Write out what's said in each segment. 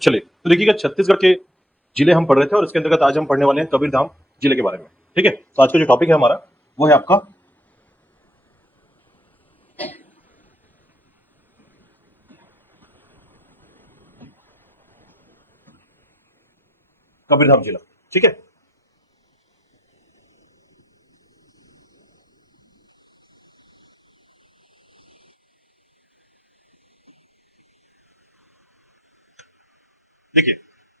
चलिए तो देखिएगा, छत्तीसगढ़ के जिले हम पढ़ रहे थे और इसके अंतर्गत आज हम पढ़ने वाले हैं कबीरधाम जिले के बारे में। ठीक है, तो आज का जो टॉपिक है हमारा वो है आपका कबीरधाम जिला। ठीक है, देखिए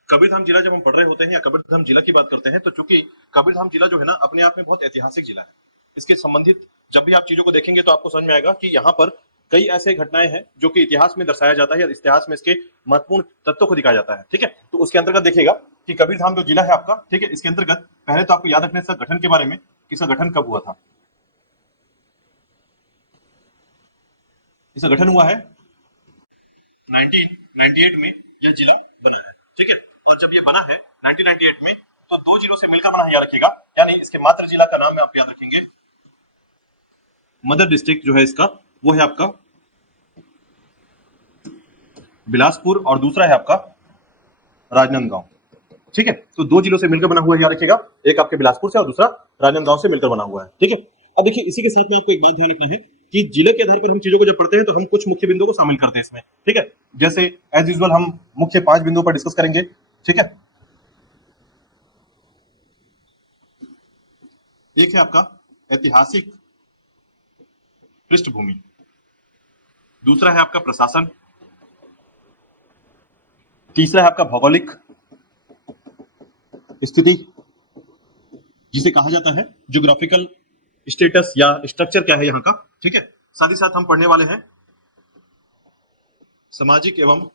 कबीरधाम जिला जब हम पढ़ रहे होते हैं या कबीरधाम जिला की बात करते हैं तो चूंकि कबीरधाम जिला जो है ना अपने आप में बहुत ऐतिहासिक जिला है। इसके संबंधित जब भी आप चीजों को देखेंगे तो आपको समझ में आएगा कि यहाँ पर कई ऐसे घटनाएं हैं जो कि इतिहास में दर्शाया जाता है या इतिहास में इसके महत्वपूर्ण तत्वों को दिखाया जाता है। ठीक है, तो उसके अंतर्गत देखिएगा कि कबीरधाम जो जिला है आपका, ठीक है, इसके अंतर्गत पहले तो आपको याद रखने इसका गठन के बारे में, इसका गठन कब हुआ था। इसका गठन हुआ है 1998 में यह जिला बना है। ठीक है, और जब ये बना है 1998 में तो दो जिलों से मिलकर बना है, याद रखिएगा, यानी इसके मात्र जिला का नाम में आप याद रखेंगे, मदर डिस्ट्रिक्ट जो है इसका वो है आपका बिलासपुर और दूसरा है आपका राजनांदगांव। ठीक है, तो दो जिलों से मिलकर बना हुआ है, याद रखिएगा, एक आपके बिलासपुर से और दूसरा राजनांदगांव से मिलकर बना हुआ है। ठीक है, अब देखिए इसी के साथ में आपको एक बात ध्यान रखना है कि जिले के आधार पर हम चीजों को जब पढ़ते हैं तो हम कुछ मुख्य बिंदुओं को शामिल करते हैं इसमें। ठीक है, जैसे एज यूजुअल हम मुख्य 5 बिंदुओं पर डिस्कस करेंगे। ठीक है, एक है आपका ऐतिहासिक पृष्ठभूमि, दूसरा है आपका प्रशासन, तीसरा है आपका भौगोलिक स्थिति जिसे कहा जाता है ज्योग्राफिकल स्टेटस या स्ट्रक्चर क्या है यहाँ का। ठीक है, साथ ही साथ हम पढ़ने वाले हैं सामाजिक एवं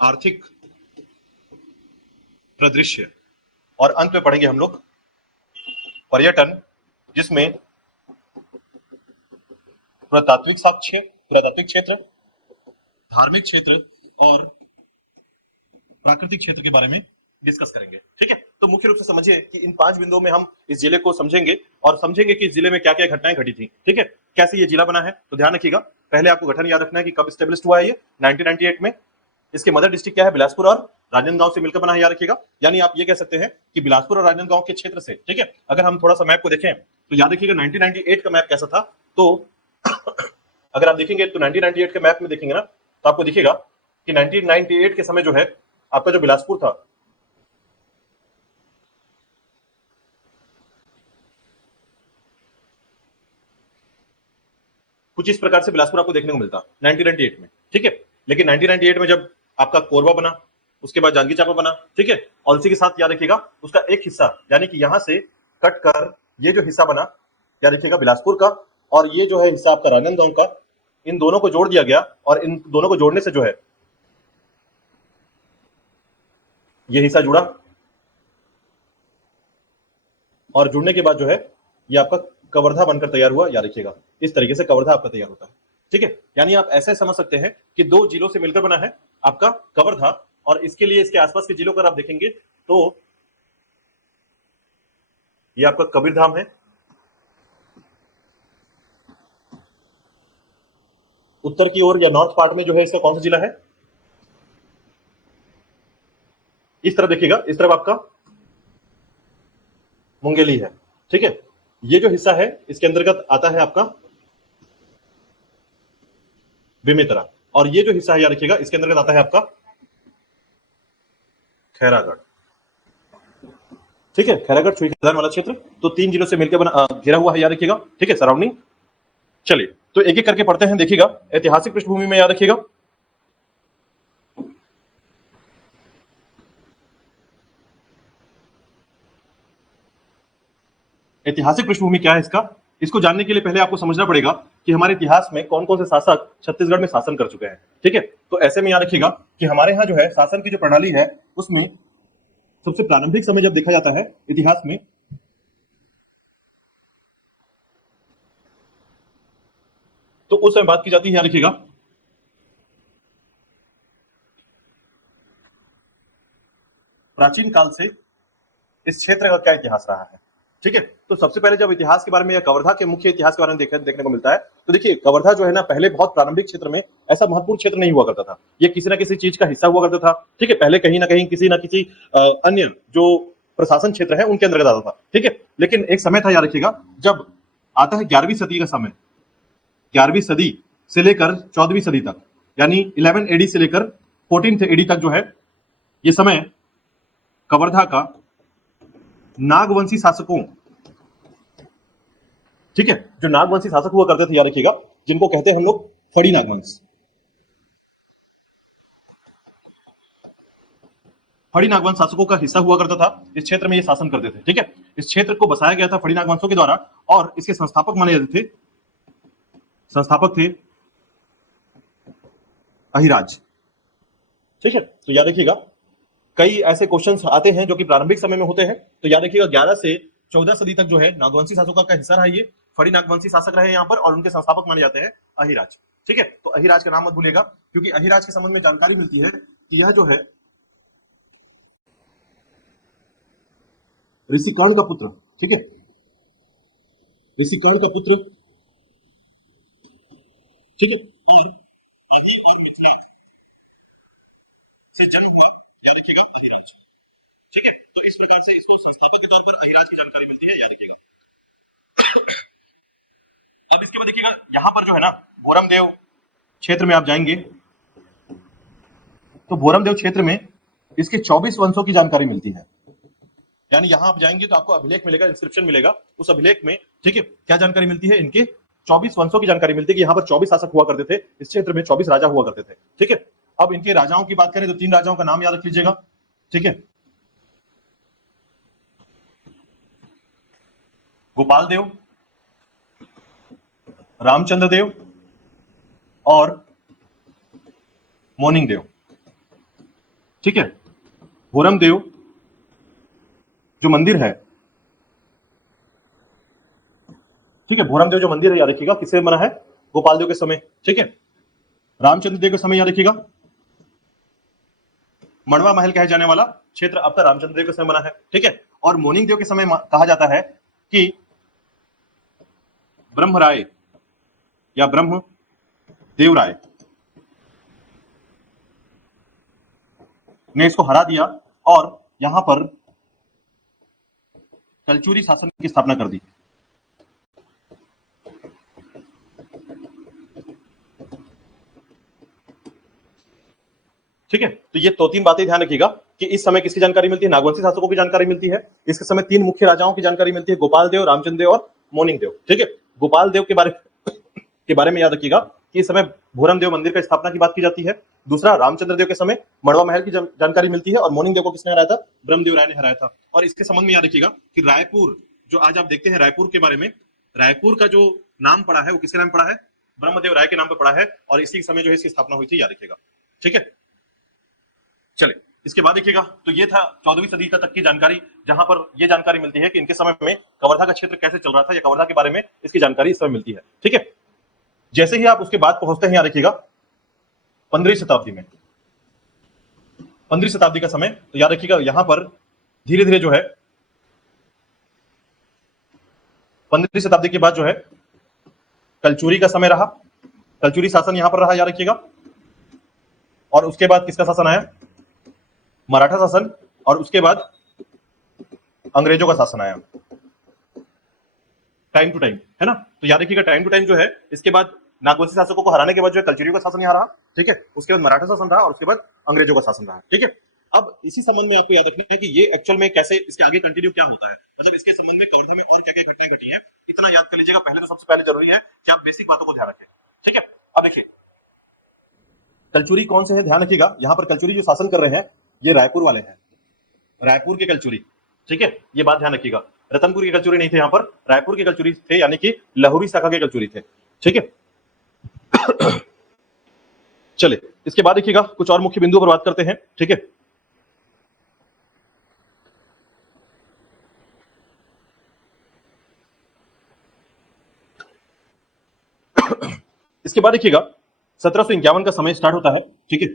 आर्थिक परिदृश्य, और अंत में पढ़ेंगे हम लोग पर्यटन, जिसमें पुरातात्विक साक्ष्य, पुरातात्विक क्षेत्र, धार्मिक क्षेत्र और प्राकृतिक क्षेत्र के बारे में डिस्कस करेंगे। ठीक है, तो मुख्य रूप से समझिए कि इन 5 बिंदुओं में हम इस जिले को समझेंगे और समझेंगे कि इस जिले में क्या क्या घटनाएं घटी थी। ठीक है, कैसे ये जिला बना है, तो ध्यान रखिएगा, पहले आपको गठन याद रखना है कि कब स्टेब्लिश हुआ है ये 1998 में। इसके मदर डिस्ट्रिक्ट क्या है, बिलासपुर और राजनांदगांव से मिलकर बना है, याद रखिएगा, यानी आप ये कह सकते हैं कि बिलासपुर और राजनांदगांव के क्षेत्र से। ठीक है, अगर हम थोड़ा सा मैप को देखें तो याद रखिएगा 1998 का मैप कैसा था, तो अगर आप देखेंगे तो 1998 के मैप में देखेंगे ना तो आपको दिखेगा कि 1998 के समय जो है आपका जो बिलासपुर था कुछ इस प्रकार से बिलासपुर आपको देखने को मिलता 1998 में। ठीक है, लेकिन 1998 में जब आपका कोरबा बना, उसके बाद जांजगीर चांपा बना। ठीक है, और उसी के साथ याद रखिएगा उसका एक हिस्सा यानी कि यहां से कट कर ये जो हिस्सा बना, याद रखिएगा, बिलासपुर का, और ये जो है हिस्सा आपका राजनांदगांव का, इन दोनों को जोड़ दिया गया और इन दोनों को जोड़ने से जो है ये हिस्सा जुड़ा, और जुड़ने के बाद जो है ये आपका कवर्धा बनकर तैयार हुआ। याद रखिएगा, इस तरीके से कवर्धा आपका तैयार होता है। ठीक है, यानी आप ऐसे समझ सकते हैं कि दो जिलों से मिलकर बना है आपका कवर्धा, और इसके लिए इसके आसपास के जिलों पर आप देखेंगे तो ये आपका कबीरधाम है, उत्तर की ओर या नॉर्थ पार्ट में जो है इसका कौन सा जिला है, इस तरफ देखिएगा, इस तरफ आपका मुंगेली है। ठीक है, ये जो हिस्सा है इसके अंतर्गत आता है आपका बेमेतरा, और ये जो हिस्सा है याद रखिएगा इसके अंतर्गत आता है आपका खैरागढ़। ठीक है, खैरागढ़ छुई खदान वाला क्षेत्र, तो 3 जिलों से मिलकर बना घिरा हुआ है, याद रखिएगा। ठीक है, सराउंडिंग। चलिए तो एक एक करके पढ़ते हैं, देखिएगा ऐतिहासिक पृष्ठभूमि में याद रखिएगा, ऐतिहासिक पृष्ठभूमि क्या है इसका, इसको जानने के लिए पहले आपको समझना पड़ेगा कि हमारे इतिहास में कौन कौन से शासक छत्तीसगढ़ में शासन कर चुके हैं। ठीक है, तो ऐसे में याद रखिएगा कि हमारे यहाँ जो है शासन की जो प्रणाली है उसमें सबसे प्रारंभिक समय जब देखा जाता है इतिहास में, तो उस समय बात की जाती है, याद रखिएगा, प्राचीन काल से इस क्षेत्र का क्या इतिहास रहा है। ठीक है, तो सबसे पहले जब इतिहास के बारे में या कवर्धा के मुख्य इतिहास के बारे में देखने को मिलता है तो देखिए कवर्धा जो है ना पहले बहुत प्रारंभिक क्षेत्र में ऐसा महत्वपूर्ण क्षेत्र नहीं हुआ करता था, ये किसी ना किसी चीज का हिस्सा हुआ करता था। ठीक है, पहले कहीं ना कहीं किसी ना किसी अन्य जो प्रशासन क्षेत्र है उनके अंतर्गत आता था। ठीक है, लेकिन एक समय था, याद रखिएगा, जब आता है 11वीं सदी का समय, 11वीं सदी से लेकर 14वीं सदी तक, यानी 11 एडी से लेकर 14 एडी तक जो है, ये समय कवर्धा का नागवंशी शासकों, ठीक है, जो नागवंशी शासक हुआ करते थे, याद रखिएगा, जिनको कहते हैं हम लोग फड़ी नागवंश, फड़ी नागवंश शासकों का हिस्सा हुआ करता था। इस क्षेत्र में ये शासन करते थे। ठीक है, इस क्षेत्र को बसाया गया था फड़ी नागवंशों के द्वारा, और इसके संस्थापक माने जाते थे, संस्थापक थे अहिराज। ठीक है, तो याद रखिएगा, कई ऐसे क्वेश्चंस आते हैं जो कि प्रारंभिक समय में होते हैं, तो याद रखिएगा 11 से 14 सदी तक जो है नागवंशी शासकों का हिस्सा रहा, ये फड़ी नागवंशी शासक रहे यहाँ पर, और उनके संस्थापक माने जाते हैं अहिराज। ठीक है, तो अहिराज का नाम मत भूलिएगा, क्योंकि अहिराज के संबंध में जानकारी मिलती है कि यह जो है ऋषिकर्ण का पुत्र, ठीक है, ऋषिकर्ण का पुत्र, ठीक है, और अहि और मिथिला से जन्म हुआ, याद रखिएगा, अहिराज। ठीक है, तो इस प्रकार से इसको संस्थापक के तौर पर अहिराज की जानकारी मिलती है, याद रखिएगा। अब इसके बाद देखिएगा, यहां पर जो है ना भोरमदेव क्षेत्र में आप जाएंगे तो भोरमदेव क्षेत्र में इसके 24 वंशों की जानकारी मिलती है। यानी यहां आप जाएंगे तो आपको अभिलेख मिलेगा, इंस्क्रिप्शन मिलेगा, उस अभिलेख में, ठीक है, क्या जानकारी मिलती है, इनके 24 वंशों की जानकारी मिलती है कि यहाँ पर 24 शासक हुआ करते थे, इस क्षेत्र में 24 राजा हुआ करते थे। ठीक है, अब इनके राजाओं की बात करें तो 3 राजाओं का नाम याद रख लीजिएगा। ठीक है, गोपाल देव, रामचंद्र देव और मोनिंग देव। ठीक है, भोरम देव जो मंदिर है, ठीक है, भोरम देव जो मंदिर है, याद रखिएगा, किससे बना है, गोपाल देव के समय। ठीक है, रामचंद्र देव के समय याद रखिएगा, मड़वा महल कहे जाने वाला क्षेत्र अब तक रामचंद्र देव के समय बना है। ठीक है, और मोनिंग देव के समय कहा जाता है कि ब्रह्मराय या ब्रह्म देवराय ने इसको हरा दिया और यहां पर कलचुरी शासन की स्थापना कर दी। ठीक है, तो ये दो तीन बातें ध्यान रखिएगा कि इस समय किसकी जानकारी मिलती है, नागवंशी शासकों की जानकारी मिलती है। इसके समय 3 मुख्य राजाओं की जानकारी मिलती है, गोपाल देव, रामचंद्र देव और मोनिंग देव। ठीक है, गोपाल देव के बारे में याद रखिएगा कि इस समय भोरम देव मंदिर की स्थापना की बात की जाती है। दूसरा, रामचंद्र देव के समय मड़वा महल की जानकारी मिलती है, और मोनिंग देव को किसने हराया था, ब्रह्मदेव राय ने हराया था। और इसके संबंध में याद रखिएगा कि रायपुर, जो आज आप देखते हैं रायपुर के बारे में, रायपुर का जो नाम पड़ा है वो किसके नाम पड़ा है, ब्रह्मदेव राय के नाम पर पड़ा है, और इसी समय जो है इसकी स्थापना हुई थी, याद रखिएगा। ठीक है, चले इसके बाद देखिएगा, तो ये था 14वीं सदी का तक की जानकारी, जहां पर ये जानकारी मिलती है कि इनके समय में कवर्धा का क्षेत्र कैसे चल रहा था, या कवर्धा के बारे में इसकी जानकारी इस समय मिलती है। ठीक है, जैसे ही आप उसके बाद पहुंचते हैं, याद रखिएगा, 15वीं शताब्दी में, 15वीं शताब्दी का समय, तो याद रखिएगा यहां पर धीरे धीरे जो है 15वीं शताब्दी के बाद जो है कलचुरी का समय रहा, कलचुरी शासन यहां पर रहा, याद रखिएगा। और उसके बाद किसका शासन आया, मराठा शासन, और उसके बाद अंग्रेजों का शासन आया, टाइम टू टाइम, है ना। तो याद रखिएगा टाइम टू टाइम जो है, इसके बाद नागवंशी शासकों को हराने के बाद जो है कलचुरियों का शासन यहाँ रहा। ठीक है, उसके बाद मराठा शासन रहा, और उसके बाद अंग्रेजों का शासन रहा। ठीक है, अब इसी संबंध में आपको याद रखना है कि ये एक्चुअल में कैसे इसके आगे कंटिन्यू क्या होता है, मतलब इसके संबंध में कवर्धा में और क्या क्या घटनाएं घटी हैं, इतना याद कर लीजिएगा। पहले तो सबसे पहले जरूरी है कि आप बेसिक बातों को ध्यान रखें। ठीक है, अब देखिए कलचुरी कौन से है, ध्यान रखिएगा, यहाँ पर कलचुरी जो शासन कर रहे हैं ये रायपुर वाले हैं, रायपुर के कलचुरी। ठीक है, ये बात ध्यान रखिएगा, रतनपुर के कलचुरी नहीं थे, यहाँ पर रायपुर के कलचुरी थे, यानी कि लाहौरी शाखा के कलचुरी थे। ठीक है, चले इसके बाद देखिएगा कुछ और मुख्य बिंदुओं पर बात करते हैं। ठीक है, इसके बाद देखिएगा 1751 का समय स्टार्ट होता है। ठीक है,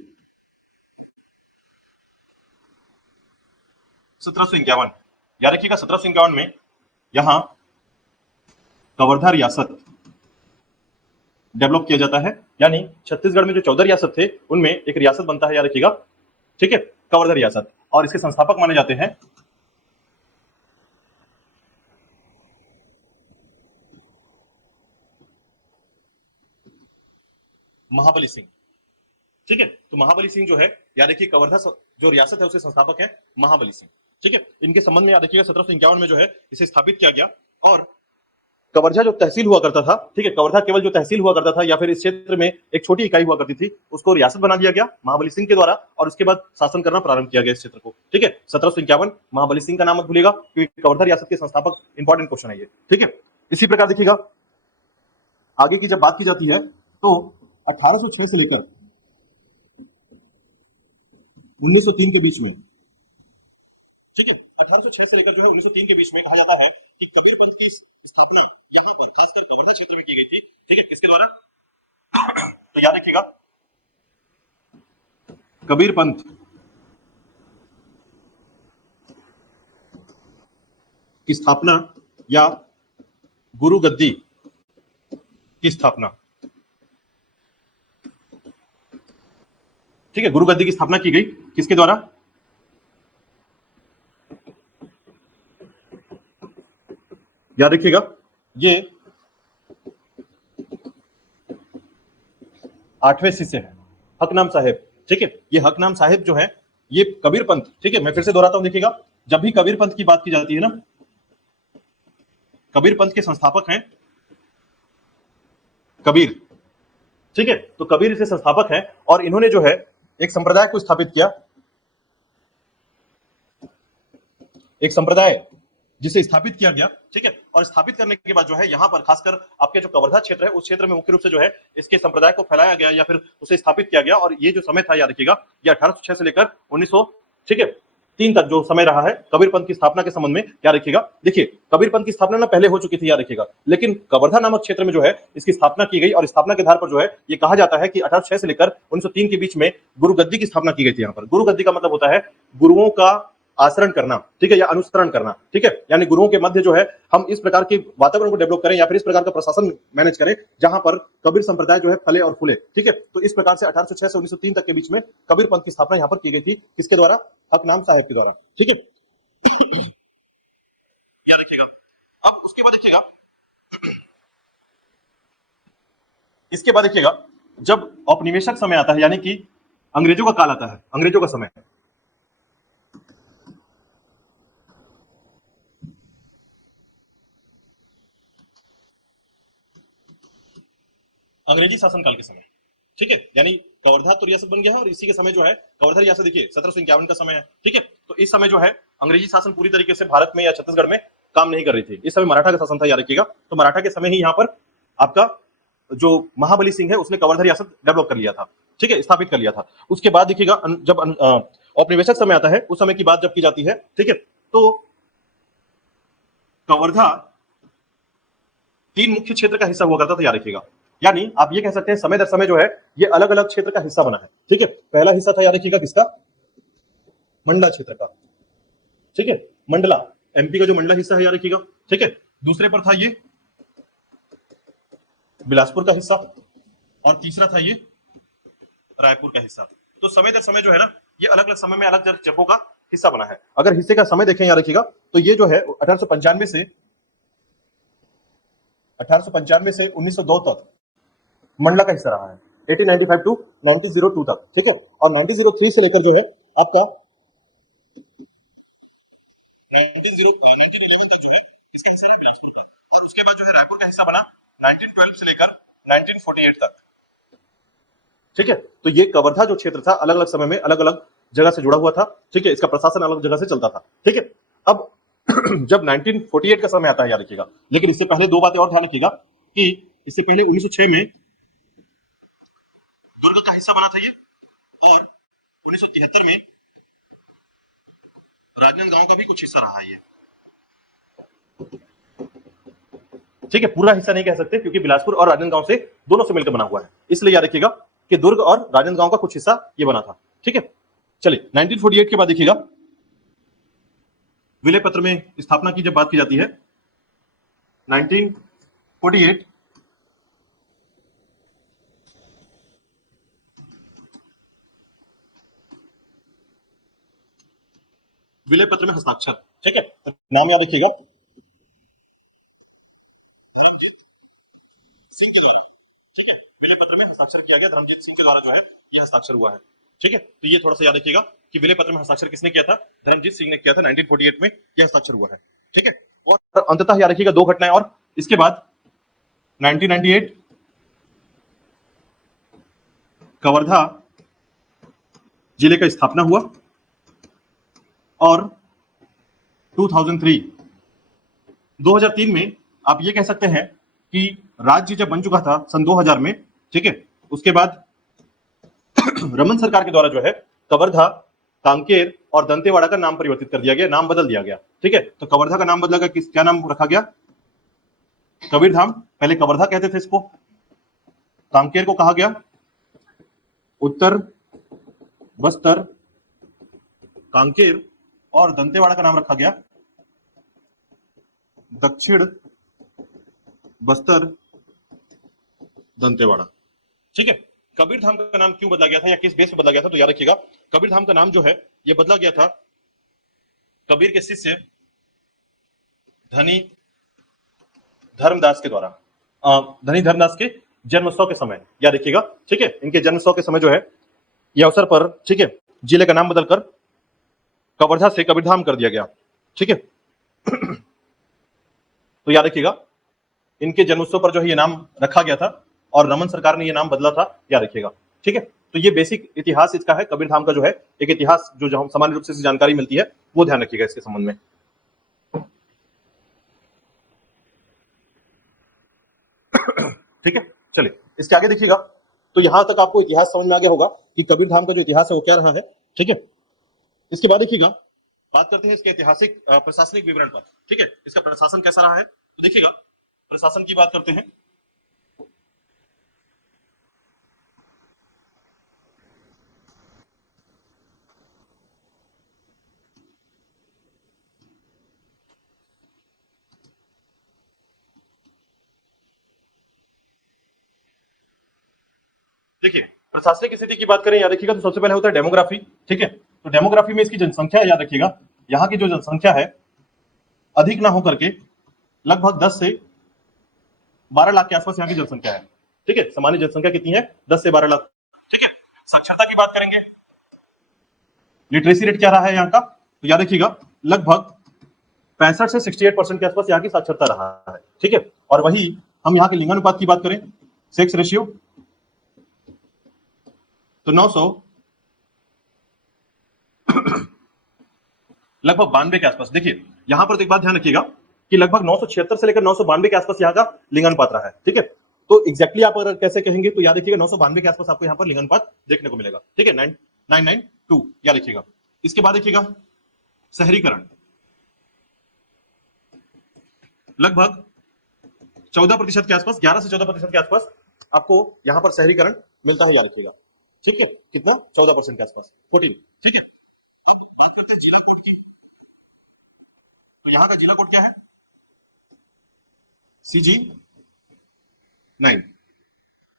1751 याद रखिएगा, 1751 में यहां कवर्धा रियासत डेवलप किया जाता है। यानी छत्तीसगढ़ में जो 14 रियासत थे उनमें एक रियासत बनता है, याद रखिएगा, ठीक है, कवर्धा रियासत, और इसके संस्थापक माने जाते हैं महाबली सिंह। ठीक है, तो महाबली सिंह जो है, याद रखिए, कवर्धा जो रियासत है उसके संस्थापक है महाबली सिंह। ठीक है, इनके संबंध में याद रखिएगा 1751 में जो है इसे स्थापित किया गया। और कवर्धा जो तहसील हुआ करता था, ठीक है, कवर्धा केवल जो तहसील हुआ करता था या फिर इस क्षेत्र में एक छोटी इकाई हुआ करती थी, उसको रियासत बना दिया गया महाबली सिंह के द्वारा, और उसके बाद शासन करना प्रारंभ किया गया इस क्षेत्र को। ठीक है, 1751, महाबली सिंह का नाम मत भूलिएगा क्योंकि कवर्धा रियासत के संस्थापक इंपॉर्टेंट क्वेश्चन है ये। ठीक है, इसी प्रकार देखिएगा आगे की जब बात की जाती है तो 1806 से लेकर 1903 के बीच में, ठीक है, 1806 से लेकर जो है 1903 के बीच में कहा जाता है कि कबीर पंथ की स्थापना यहाँ पर खासकर कवर्धा क्षेत्र में की गई थी। ठीक है, किसके द्वारा? तो याद रखिएगा, कबीर पंथ की स्थापना या गुरु गद्दी की स्थापना, ठीक है, गुरु गद्दी की स्थापना की गई किसके द्वारा? याद रखिएगा, ये 8वें शिष्य है हकनाम साहेब। ठीक है, ये हकनाम साहेब जो है ये कबीर पंथ, ठीक है, मैं फिर से दोहराता हूं, देखिएगा, जब भी कबीर पंथ की बात की जाती है ना, कबीर पंथ के संस्थापक हैं कबीर। ठीक है, तो कबीर इसके संस्थापक हैं और इन्होंने जो है एक संप्रदाय को स्थापित किया, एक संप्रदाय जिसे स्थापित किया गया। ठीक है, और स्थापित करने के बाद जो है यहाँ पर खासकर आपके जो कवर्धा क्षेत्र है उस क्षेत्र में मुख्य रूप से जो है इसके संप्रदाय को फैलाया गया या फिर उसे स्थापित किया गया। और ये जो समय था, याद रखिएगा, ये 1806 से लेकर 1900, ठीक है, 3 तक जो समय रहा है कबीर पंथ की स्थापना के संबंध में। याद रखिएगा, देखिए, कबीर पंथ की स्थापना ना पहले हो चुकी थी, याद रखिएगा, लेकिन कवर्धा नामक क्षेत्र में जो है इसकी स्थापना की गई और स्थापना के आधार पर जो है ये कहा जाता है कि 1806 से लेकर 1903 के बीच में गुरु गद्दी की स्थापना की गई थी। यहाँ पर गुरु गद्दी का मतलब होता है गुरुओं का आचरण करना, ठीक है, या अनुसरण करना। ठीक है, यानी गुरुओं के मध्य जो है हम इस प्रकार के वातावरण को डेवलप करें या फिर इस प्रकार का प्रशासन मैनेज करें जहां पर कबीर संप्रदाय जो है फले और फूले। ठीक है, तो इस प्रकार से 1806 से 1903 तक के बीच में कबीर पंथ की स्थापना यहां पर की गई थी, किसके द्वारा? हकनाम साहेब के द्वारा। ठीक है, याद रखिएगा। अब उसके बाद देखिएगा, इसके बाद देखिएगा, जब औपनिवेशिक समय आता है यानी कि अंग्रेजों का काल आता है, अंग्रेजों का समय, अंग्रेजी शासनकाल के समय। ठीक है, यानी कवर्धा तो रियासत बन गया है और इसी के समय जो है कवर्धा रियासत, देखिए, 1751 का समय है। ठीक है, तो इस समय जो है अंग्रेजी शासन पूरी तरीके से भारत में या छत्तीसगढ़ में काम नहीं कर रही थी। इस समय मराठा का शासन था, याद रखिएगा। तो मराठा के समय ही यहाँ पर आपका जो महाबली सिंह है उसने कवर्धा रियासत डेवलप कर लिया था, ठीक है, स्थापित कर लिया था। उसके बाद देखिएगा जब औपनिवेशिक समय आता है उस समय की बात जब की जाती है, ठीक है, तो कवर्धा 3 मुख्य क्षेत्र का हिस्सा हुआ करता था, याद रखिएगा। यानी आप ये कह सकते हैं समय दर समय जो है ये अलग अलग क्षेत्र का हिस्सा बना है। ठीक है, पहला हिस्सा था, याद रखिएगा, किसका? मंडला क्षेत्र का। ठीक है, मंडला, एमपी का जो मंडला हिस्सा है, याद रखिएगा। ठीक है, दूसरे पर था ये बिलासपुर का हिस्सा और तीसरा था ये रायपुर का हिस्सा। तो समय दर समय जो है ना ये अलग अलग समय में अलग अलग जगहों का हिस्सा बना है। अगर हिस्से का समय देखें, याद रखिएगा, तो ये जो है 1895 से 1902 तक मंडला का हिस्सा रहा है, 1895 टू 1902 तक। ठीक है, और 1903 से लेकर जो है आपका 1902 तक जो है इसका हिस्सा है बिलासपुर का, और उसके बाद जो है रायपुर का हिस्सा बना 1912 से लेकर 1948 तक। ठीक है, तो ये कवर्धा जो क्षेत्र था अलग अलग समय में अलग अलग जगह से जुड़ा हुआ था। ठीक है, इसका प्रशासन अलग जगह से चलता था। ठीक है, अब जब 1948 का समय आता है, याद रखिएगा, लेकिन इससे पहले 2 बातें और ध्यान रखिएगा कि इससे पहले 1906 में दुर्ग का हिस्सा बना था ये, और 1973 में राजनांदगांव का भी कुछ हिस्सा रहा है ये। ठीक है, पूरा हिस्सा नहीं कह सकते क्योंकि बिलासपुर और राजनांदगांव से दोनों से मिलकर बना हुआ है, इसलिए याद रखिएगा कि दुर्ग और राजनांदगांव का कुछ हिस्सा ये बना था। ठीक है, चलिए 1948 के बाद देखिएगा विलय पत्र में स्थापना की जब बात की जाती है 1948 विलय पत्र में हस्ताक्षर, ठीक है, तो नाम याद रखिएगा, ठीक है, विलय पत्र में हस्ताक्षर किया गया धर्मजीत सिंह के द्वारा जो है यह हस्ताक्षर हुआ है, ठीक है, तो ये थोड़ा सा याद रखिएगा कि विलय पत्र में हस्ताक्षर किसने किया था, धर्मजीत सिंह ने किया था, 1948 में यह हस्ताक्षर हुआ है, ठीक है। और अंततः याद रखिएगा दो घटनाएं और, इसके बाद 1998 कवर्धा जिले का स्थापना हुआ, और 2003 में आप ये कह सकते हैं कि राज्य जब बन चुका था सन 2000 में, ठीक है, उसके बाद रमन सरकार के द्वारा जो है कवर्धा, कांकेर और दंतेवाड़ा का नाम परिवर्तित कर दिया गया, नाम बदल दिया गया, ठीक है। तो कवर्धा का नाम बदला गया, क्या नाम रखा गया, कबीरधाम, पहले कवर्धा कहते थे इसको। कांकेर को कहा गया उत्तर बस्तर कांकेर, और दंतेवाड़ा का नाम रखा गया दक्षिण बस्तर दंतेवाड़ा, ठीक है। कबीरधाम का नाम क्यों बदला गया था या किस बेस पर बदला गया था, तो याद रखिएगा कबीरधाम का नाम जो है यह बदला गया था कबीर के शिष्य धनी धर्मदास के द्वारा, धनी धर्मदास के जन्मोत्सव के समय, याद रखिएगा, ठीक है। इनके जन्मोत्सव के समय जो है यह अवसर पर, ठीक है, जिले का नाम बदलकर कवर्धा से कबीरधाम कर दिया गया, ठीक है। तो याद रखिएगा इनके जन्मोत्सव पर जो है ये नाम रखा गया था और रमन सरकार ने ये नाम बदला था, याद रखिएगा, ठीक है। तो ये बेसिक इतिहास इसका है, कबीरधाम का जो है एक इतिहास जो हम सामान्य रूप से जानकारी मिलती है वो ध्यान रखिएगा इसके संबंध में। ठीक है, चलिए इसके आगे देखिएगा। तो यहां तक आपको इतिहास समझ में आ गया होगा कि कबीरधाम का जो इतिहास है वो क्या रहा है, ठीक है। इसके बाद देखिएगा बात करते हैं इसके ऐतिहासिक प्रशासनिक विवरण पर, ठीक है, इसका प्रशासन कैसा रहा है, तो देखिएगा प्रशासन की बात करते हैं। देखिए प्रशासनिक स्थिति की बात करें, याद रखिएगा, तो सबसे पहले होता है डेमोग्राफी, ठीक है। तो डेमोग्राफी में इसकी जनसंख्या याद रखिएगा, यहाँ की जो जनसंख्या है अधिक ना होकर के लगभग 10 से 12 लाख के आसपास यहाँ की जनसंख्या है, ठीक है। सामान्य जनसंख्या कितनी है, 10 से 12 लाख, ठीक है। साक्षरता की बात करेंगे, लिटरेसी रेट क्या रहा है यहाँ का, तो याद रखिएगा लगभग 65 से 68% के आसपास यहाँ की साक्षरता रहा है, ठीक है। और वही हम यहाँ के लिंगानुपात की बात करें, सेक्स रेशियो, तो 900 लगभग 92 के आसपास। देखिए यहां पर तो एक बात ध्यान रखिएगा कि लगभग 976 से लेकर 992 के आसपास यहाँ का लिंगानुपात रहा है, ठीक है। तो एग्जैक्टली आप अगर कैसे कहेंगे तो याद रखिएगा 992 के आसपास आपको यहाँ पर लिंगानुपात देखने को मिलेगा, ठीक है, 992 याद रखिएगा। इसके बाद देखिएगा शहरीकरण, लगभग 14% के आसपास, 11 से 14% के आसपास आपको यहाँ पर शहरीकरण मिलता है, याद रखिएगा, ठीक है। कितना, 14% के आसपास, 14, ठीक है। बात करते हैं जिला कोड की, तो यहाँ का जिला कोड क्या है, CG9,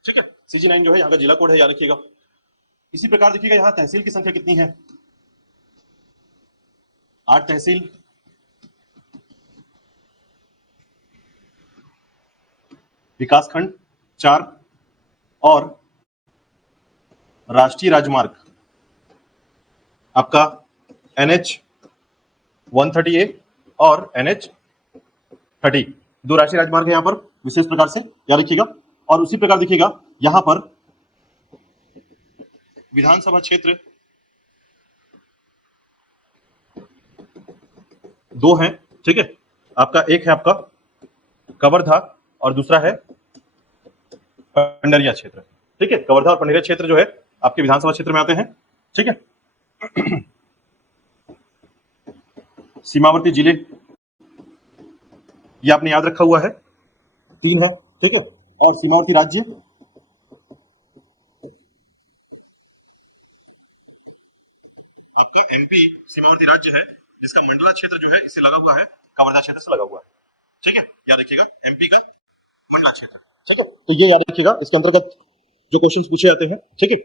ठीक है। CG9 जो है यहाँ का जिला कोड है, याद रखिएगा। इसी प्रकार देखिएगा यहाँ तहसील की संख्या कितनी है, 8 तहसील, विकासखंड 4, और राष्ट्रीय राजमार्ग आपका NH 130A और NH 30, दो राष्ट्रीय राजमार्ग है यहाँ पर विशेष प्रकार से, याद रखिएगा। और उसी प्रकार देखिएगा यहाँ पर विधानसभा क्षेत्र 2 हैं, ठीक है। आपका एक है आपका कवर्धा और दूसरा है पंडरिया क्षेत्र, ठीक है। कवर्धा और पंडरिया क्षेत्र जो है आपके विधानसभा क्षेत्र में आते हैं, ठीक है। सीमावर्ती जिले ये आपने याद रखा हुआ है, 3 है, ठीक है। और सीमावर्ती राज्य आपका MP सीमावर्ती राज्य है, जिसका मंडला क्षेत्र जो है इससे लगा हुआ है, कवर्धा क्षेत्र से लगा हुआ है, ठीक है, याद रखिएगा MP का मंडला क्षेत्र, ठीक है। तो ये याद रखिएगा इसके अंतर्गत जो क्वेश्चंस पूछे जाते हैं, ठीक है।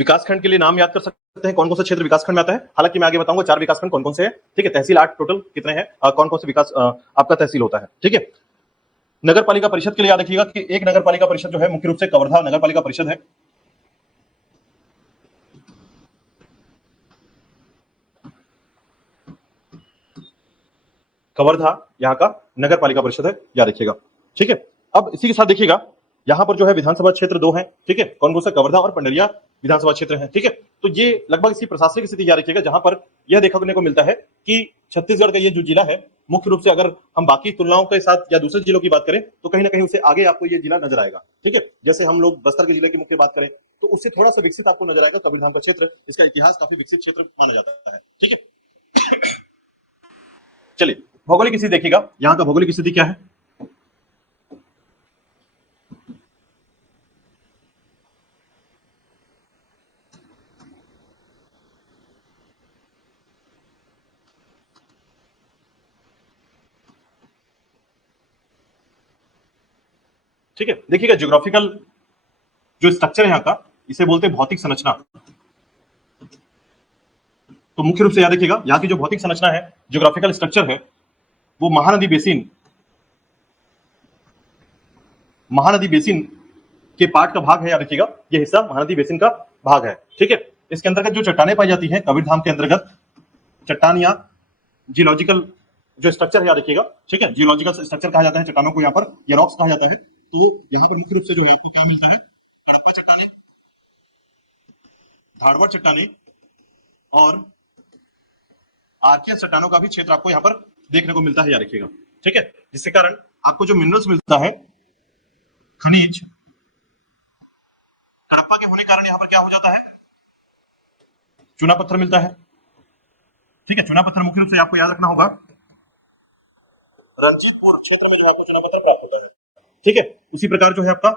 विकासखंड के लिए नाम याद कर सकते हैं, कौन कौन सा क्षेत्र विकासखंड में आता है। हालांकि मैं आगे बताऊंगा 4 विकासखंड कौन कौन से हैं, ठीक है। तहसील 8 टोटल कितने हैं, कौन कौन से विकास आपका तहसील होता है, ठीक है। नगर पालिका परिषद के लिए याद रखिएगा कि एक नगर पालिका परिषद जो है मुख्य रूप से कवर्धा नगर पालिका परिषद है। कवर्धा यहाँ का नगर पालिका परिषद है, याद रखिएगा, ठीक है। अब इसी के साथ देखिएगा यहाँ पर जो है विधानसभा क्षेत्र 2 है, ठीक है। कौन कौन सा, कवर्धा और पंडरिया विधानसभा क्षेत्र है, ठीक है। तो ये लगभग इसकी प्रशासनिक स्थिति याद रखिएगा, जहां पर यह देखने को मिलता है कि छत्तीसगढ़ का ये जो जिला है मुख्य रूप से अगर हम बाकी तुलनाओं के साथ या दूसरे जिलों की बात करें तो कहीं ना कहीं उससे आगे आपको ये जिला नजर आएगा, ठीक है। जैसे हम लोग बस्तर के जिले की मुख्य बात करें तो उससे थोड़ा सा विकसित आपको नजर आएगा कबीरधाम का क्षेत्र, इसका इतिहास काफी विकसित क्षेत्र माना जाता है, ठीक है। चलिए भौगोलिक स्थिति देखिएगा, यहाँ का भौगोलिक स्थिति क्या है। ठीक है, देखिएगा ज्योग्राफिकल जो स्ट्रक्चर है यहाँ का, इसे बोलते हैं भौतिक संरचना। तो मुख्य रूप से याद रखिएगा यहाँ की जो भौतिक संरचना है, ज्योग्राफिकल स्ट्रक्चर है, वो महानदी बेसिन के पार्ट का भाग है, याद रखिएगा ये हिस्सा महानदी बेसिन का भाग है, ठीक है। इसके अंतर्गत जो चट्टानें पाई जाती हैं कबीरधाम के अंतर्गत, चट्टान या जियोलॉजिकल जो स्ट्रक्चर है याद रखिएगा, ठीक है। जियोलॉजिकल स्ट्रक्चर कहा जाता है चट्टानों को, यहाँ पर या रॉक्स कहा जाता है। तो यहाँ पर मुख्य रूप से जो है आपको क्या मिलता है, हड़प्पा चट्टानें, धारवाड़ चट्टानें और आर्कियन चट्टानों का भी क्षेत्र आपको यहाँ पर देखने को मिलता है, याद रखिएगा, ठीक है। जिसके कारण आपको जो मिनरल्स मिलता है, खनिज, हड़प्पा के होने के कारण यहाँ पर क्या हो जाता है, चूना पत्थर मिलता है, ठीक है। चूना पत्थर मुख्य रूप से आपको याद रखना होगा रणजीतपुर क्षेत्र में जो आपको चूना पत्थर प्राप्त होता है, ठीक है। उसी प्रकार जो है आपका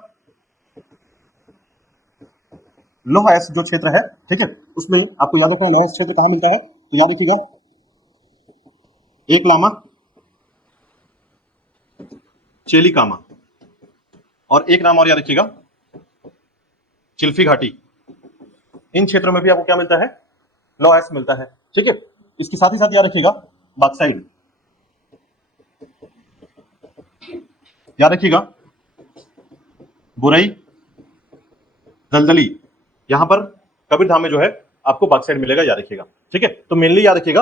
लोह एस जो क्षेत्र है, ठीक है, उसमें आपको याद रखना लोह एस क्षेत्र कहां मिलता है, तो याद रखिएगा एक लामा, चेली कामा और एक नाम और याद रखिएगा चिल्फी घाटी। इन क्षेत्रों में भी आपको क्या मिलता है, लोह एस मिलता है, ठीक है। इसके साथ ही साथ याद रखिएगा बॉक्साइट, याद रखिएगा बुरई, दलदली, यहां पर कबीरधाम में जो है आपको बॉक्साइट मिलेगा, याद रखिएगा, ठीक है। तो मेनली याद रखिएगा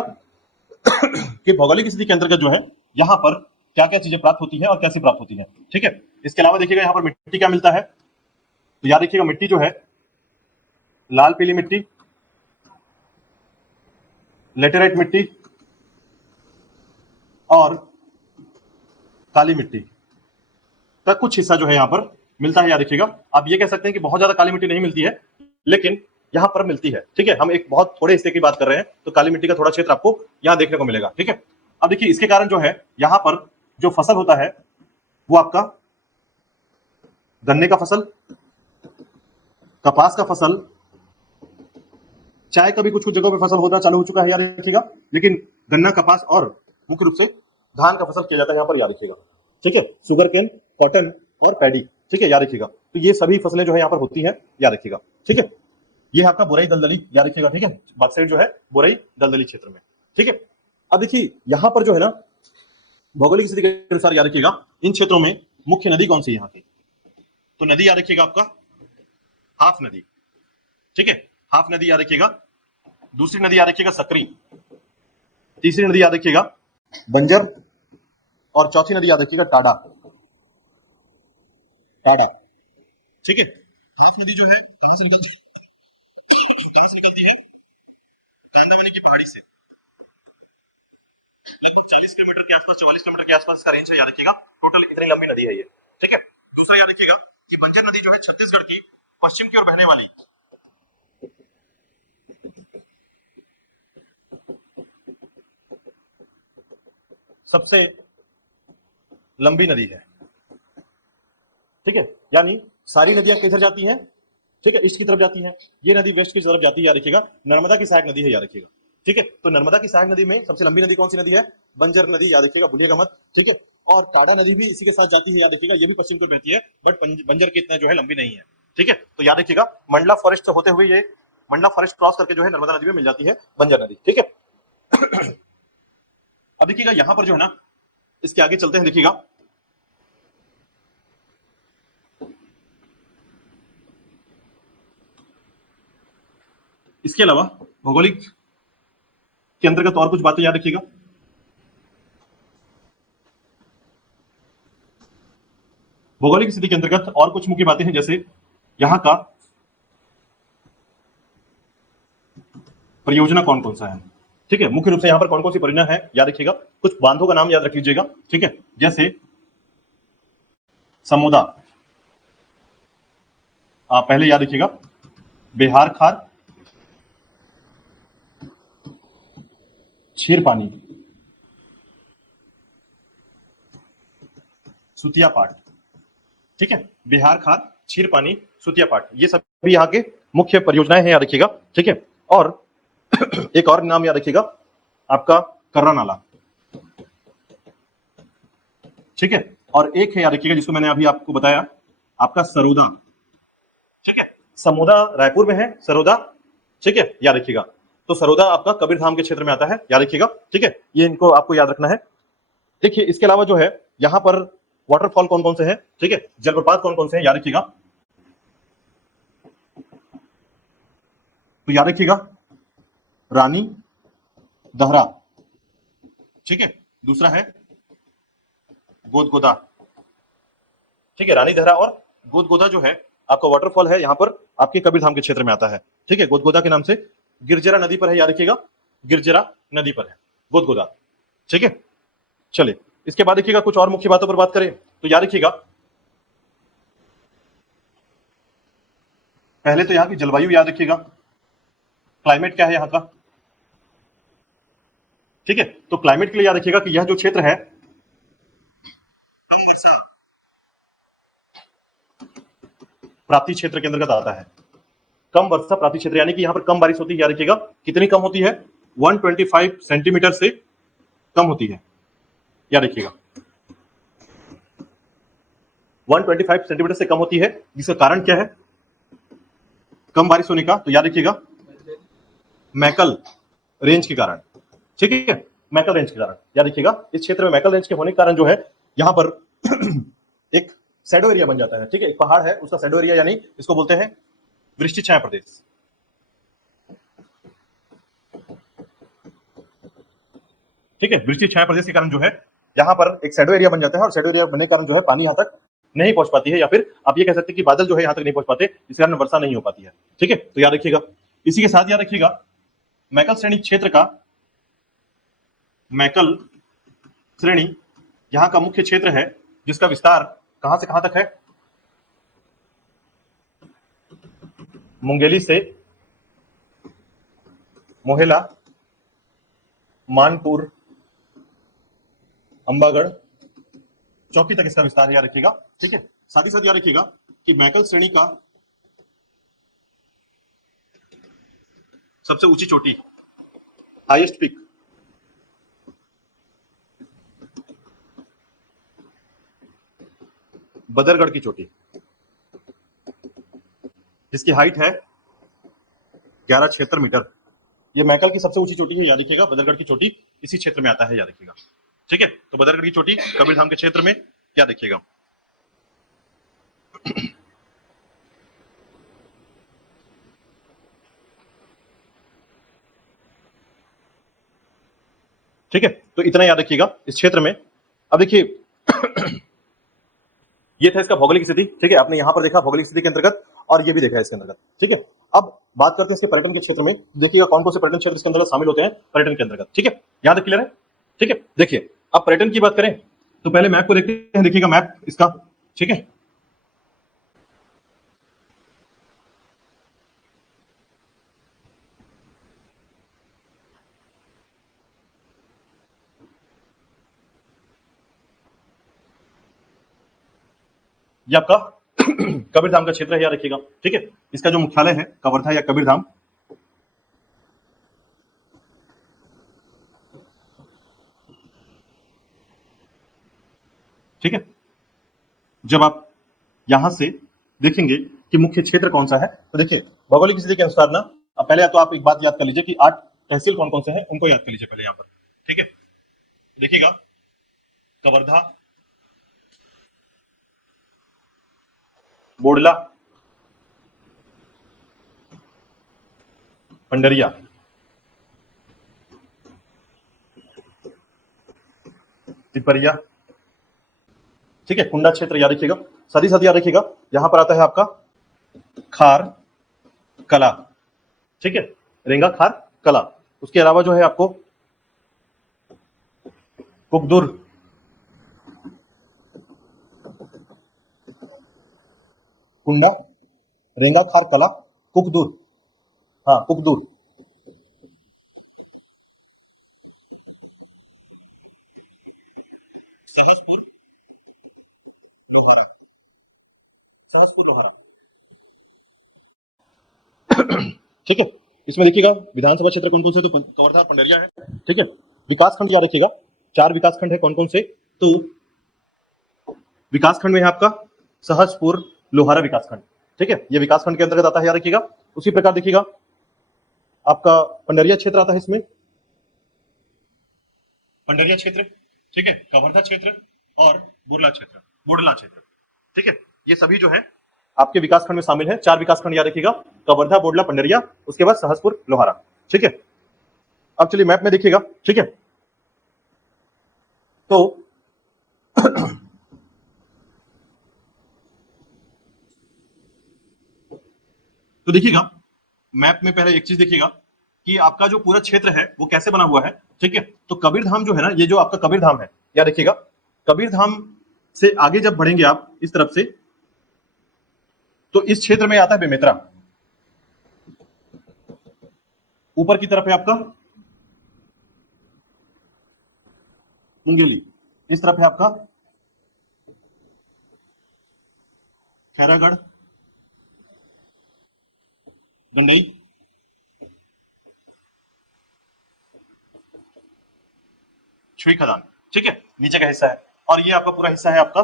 कि भौगोलिक स्थिति के अंतर्गत जो है यहाँ पर क्या क्या चीजें प्राप्त होती है और कैसे प्राप्त होती है, ठीक है। इसके अलावा देखिएगा यहाँ पर मिट्टी क्या मिलता है, तो याद रखिएगा मिट्टी जो है लाल पीली मिट्टी, लेटेराइट मिट्टी और काली मिट्टी का कुछ हिस्सा जो है यहाँ पर मिलता है, याद रखिएगा। आप ये कह सकते हैं कि बहुत ज्यादा काली मिट्टी नहीं मिलती है, लेकिन यहाँ पर मिलती है, ठीक है। हम एक बहुत थोड़े हिस्से की बात कर रहे हैं, तो काली मिट्टी का थोड़ा क्षेत्र आपको यहाँ देखने को मिलेगा, ठीक है। अब देखिए इसके कारण जो है यहाँ पर जो फसल होता है वो आपका गन्ने का फसल, कपास का फसल, चाय का भी कुछ कुछ जगहों पे फसल होना चालू हो चुका है, याद रखिएगा। लेकिन गन्ना, कपास और मुख्य रूप से धान का फसल किया जाता है यहाँ पर, याद रखिएगा, ठीक है। शुगर केन, कॉटन और पैडी, ठीक है, याद रखिएगा। तो ये सभी फसलें जो है यहाँ पर होती हैं, याद रखिएगा, ठीक है। ये आपका बुरई दलदली, याद रखिएगा, ठीक है। बॉक्साइट जो है बुरई दलदली क्षेत्र में, ठीक है। अब देखिए यहाँ पर जो है ना भौगोलिक स्थिति के अनुसार याद रखिएगा इन क्षेत्रों में मुख्य नदी कौन सी है यहाँ की, तो नदी याद रखिएगा आपका हाफ नदी, ठीक है, हाफ नदी याद रखिएगा। दूसरी नदी याद रखिएगा सकरी, तीसरी नदी याद रखिएगा बंजर और चौथी नदी याद रखिएगा टाडा, टाडा, ठीक है। हाफ नदी जो है कांदावनी की पहाड़ी से 40 किलोमीटर के आसपास, 44 किलोमीटर के आसपास का रेंज है, याद रखिएगा। टोटल इतनी लंबी नदी है ये, ठीक है। दूसरा याद रखिएगा कि बंजर नदी जो है छत्तीसगढ़ की पश्चिम की ओर बहने वाली सबसे लंबी नदी है, ठीक है। यानी सारी नदियां किधर जाती हैं, ठीक है, ईस्ट की तरफ जाती हैं, ये नदी वेस्ट की तरफ जाती है, याद रखिएगा। नर्मदा की सहायक नदी है, याद रखिएगा, ठीक है। तो नर्मदा की सहायक नदी में सबसे लंबी नदी कौन सी नदी है, बंजर नदी, याद रखिएगा, भूलिएगा मत, ठीक है। और टाडा नदी भी इसी के साथ जाती है, याद रखिएगा, ये भी पश्चिम की ओर बहती है, बट बंजर की इतना जो है लंबी नहीं है, ठीक है। तो याद रखिएगा मंडला फॉरेस्ट से होते हुए ये मंडला फॉरेस्ट क्रॉस करके जो है नर्मदा नदी में मिल जाती है बंजर नदी। ठीक है। अब देखिएगा यहां पर जो है ना, इसके आगे चलते हैं, देखिएगा इसके अलावा भौगोलिक के अंतर्गत और कुछ बातें याद रखिएगा। भौगोलिक स्थिति के अंतर्गत और कुछ मुख्य बातें हैं, जैसे यहां का परियोजना कौन कौन सा है। ठीक है, मुख्य रूप से यहां पर कौन कौन सी परियोजना है याद रखिएगा। कुछ बांधों का नाम याद रख लीजिएगा। ठीक है, जैसे समोदा, आप पहले याद रखिएगा, बिहार खार, छीरपानी, सुतिया पाट। ठीक है, बिहार खार, छीरपानी, सुतिया पाट, ये सभी यहाँ के मुख्य परियोजनाएं हैं, याद रखिएगा। ठीक है, और एक और नाम याद रखिएगा आपका कर्रा नाला। ठीक है, और एक है याद रखिएगा जिसको मैंने अभी आपको बताया, आपका सरोदा। ठीक है, समोदा रायपुर में है, सरोदा, ठीक है, याद रखिएगा। तो सरोदा आपका कबीरधाम के क्षेत्र में आता है, याद रखिएगा। ठीक है, ये इनको आपको याद रखना है। देखिए इसके अलावा जो है यहां पर वाटरफॉल कौन कौन से हैं, ठीक है, जलप्रपात कौन कौन से हैं, याद रखिएगा। तो याद रखिएगा रानी दहरा, ठीक है, दूसरा है गोदगोदा। ठीक है, रानी दहरा और गोदगोदा जो है आपका वाटरफॉल है, यहां पर आपके कबीरधाम के क्षेत्र में आता है। ठीक है, गोदगोदा के नाम से गिरजरा नदी पर है, याद रखिएगा, गिरजरा नदी पर है गोदगोदा। ठीक है, चलिए इसके बाद देखिएगा कुछ और मुख्य बातों पर बात करें तो याद रखिएगा, पहले तो यहां की जलवायु याद रखिएगा, क्लाइमेट क्या है यहां का। ठीक है, तो क्लाइमेट के लिए याद रखिएगा कि यह जो क्षेत्र है कम वर्षा प्राप्ति क्षेत्र के अंतर्गत आता है। कम वर्षा प्राप्ति क्षेत्र यानी कि यहां पर कम बारिश होती है, याद रखिएगा। कितनी कम होती है, 125 सेंटीमीटर से कम होती है, याद रखिएगा, 125 सेंटीमीटर से कम होती है। जिसका कारण क्या है कम बारिश होने का, तो याद रखिएगा मैकल रेंज के कारण। ठीक है, मैकल रेंज के कारण, याद रखिएगा इस क्षेत्र में मैकल रेंज के होने के कारण जो है यहां पर एक शैडो एरिया बन जाता है। ठीक है, एक पहाड़ है उसका शैडो एरिया, यानी इसको बोलते हैं वृष्टि छाया प्रदेश। ठीक है, वृष्टि छाया प्रदेश के कारण जो है यहाँ पर एक शैडो एरिया बन जाता है, और शैडो एरिया बनने के कारण जो है पानी यहाँ तक नहीं पहुंच पाती है, या फिर आप ये कह सकते हैं कि बादल जो है यहाँ तक नहीं पहुंच पाते, इस कारण वर्षा नहीं हो पाती है। ठीक है, तो याद रखिएगा। इसी के साथ याद रखिएगा मैकल श्रेणी क्षेत्र का, मैकल श्रेणी यहाँ का मुख्य क्षेत्र है, जिसका विस्तार कहां से कहां तक है, मुंगेली से मोहेला, मानपुर, अंबागढ़, चौकी तक इसका विस्तार याद रखिएगा। ठीक है, साथ ही साथ याद रखिएगा कि मैकल श्रेणी का सबसे ऊंची चोटी, हाईएस्ट पीक, बदरगढ़ की चोटी, जिसकी हाइट है 1176 मीटर। ये मैकल की सबसे ऊंची चोटी है, याद रखिएगा। बदरगढ़ की चोटी इसी क्षेत्र में आता है, याद रखिएगा। ठीक है, तो बदरगढ़ की चोटी कबीरधाम के क्षेत्र में, याद रखिएगा। ठीक है, तो इतना याद रखिएगा इस क्षेत्र में। अब देखिए ये था इसका भौगोलिक स्थिति। ठीक है, आपने यहां पर देखा भौगोलिक स्थिति के अंतर्गत, और ये भी देखा है इसके अंतर्गत। ठीक है, अब बात करते हैं इसके पर्यटन के क्षेत्र में। देखिएगा कौन कौन से पर्यटन क्षेत्र इसके अंतर्गत शामिल होते हैं पर्यटन के अंतर्गत। ठीक है, यहां तक क्लियर है। ठीक है, देखिए अब पर्यटन की बात करें तो पहले मैप को देखते हैं, देखिएगा मैप इसका। ठीक है, ये आपका कबीरधाम का क्षेत्र है, याद रखिएगा। ठीक है, इसका जो मुख्यालय है कवर्धा या कबीरधाम। ठीक है, जब आप यहां से देखेंगे कि मुख्य क्षेत्र कौन सा है, तो देखिए भौगोलिक स्थिति के अनुसार ना अब पहले तो आप एक बात याद कर लीजिए कि 8 तहसील कौन कौन से हैं, उनको याद कर लीजिए पहले यहाँ पर, ठीक है। देखिएगा, कवर्धा, बोडला, पंडरिया, पिपरिया, ठीक है। कुंडा क्षेत्र याद रखिएगा, साथ ही साथ याद रखिएगा यहां पर आता है आपका खार कला, ठीक है, रेंगा खार कला। उसके अलावा जो है आपको कुकदुर, कुंडा, रेंगा खार कला, कुकदुर, हाँ कुकदुर, सहसपुर, लोहारा, सहसपुर लोहारा, ठीक है। इसमें देखिएगा विधानसभा क्षेत्र कौन कौन से, तो कवर्धा पंडरिया है, ठीक है। विकास खंड याद रखिएगा, 4 विकास खंड है कौन कौन से, तो विकास खंड में है आपका सहसपुर लोहारा विकास खंड, ठीक है, ये विकास खंड के अंतर्गत आता है, याद रखिएगा। उसी प्रकार देखिएगा आपका पंडरिया क्षेत्र आता है इसमें, पंडरिया क्षेत्र, ठीक है, कवर्धा क्षेत्र और बोडला क्षेत्र, बोडला क्षेत्र, ठीक है। ये सभी जो है आपके विकास खंड में शामिल है, 4 विकास खंड याद रखिएगा, कवर्धा, बोडला, पंडरिया, उसके बाद सहसपुर लोहारा, ठीक है। अब चलिए मैप में देखिएगा, ठीक है। तो देखिएगा मैप में पहले एक चीज देखिएगा कि आपका जो पूरा क्षेत्र है वो कैसे बना हुआ है, ठीक है। तो कबीरधाम जो है ना, ये जो आपका कबीरधाम है, याद रखिएगा, कबीरधाम से आगे जब बढ़ेंगे आप इस तरफ से, तो इस क्षेत्र में आता है बेमेतरा, ऊपर की तरफ है आपका मुंगेली, इस तरफ है आपका खैरागढ़, गंडई, छुई खदान, ठीक है, नीचे का हिस्सा है। और ये आपका पूरा हिस्सा है आपका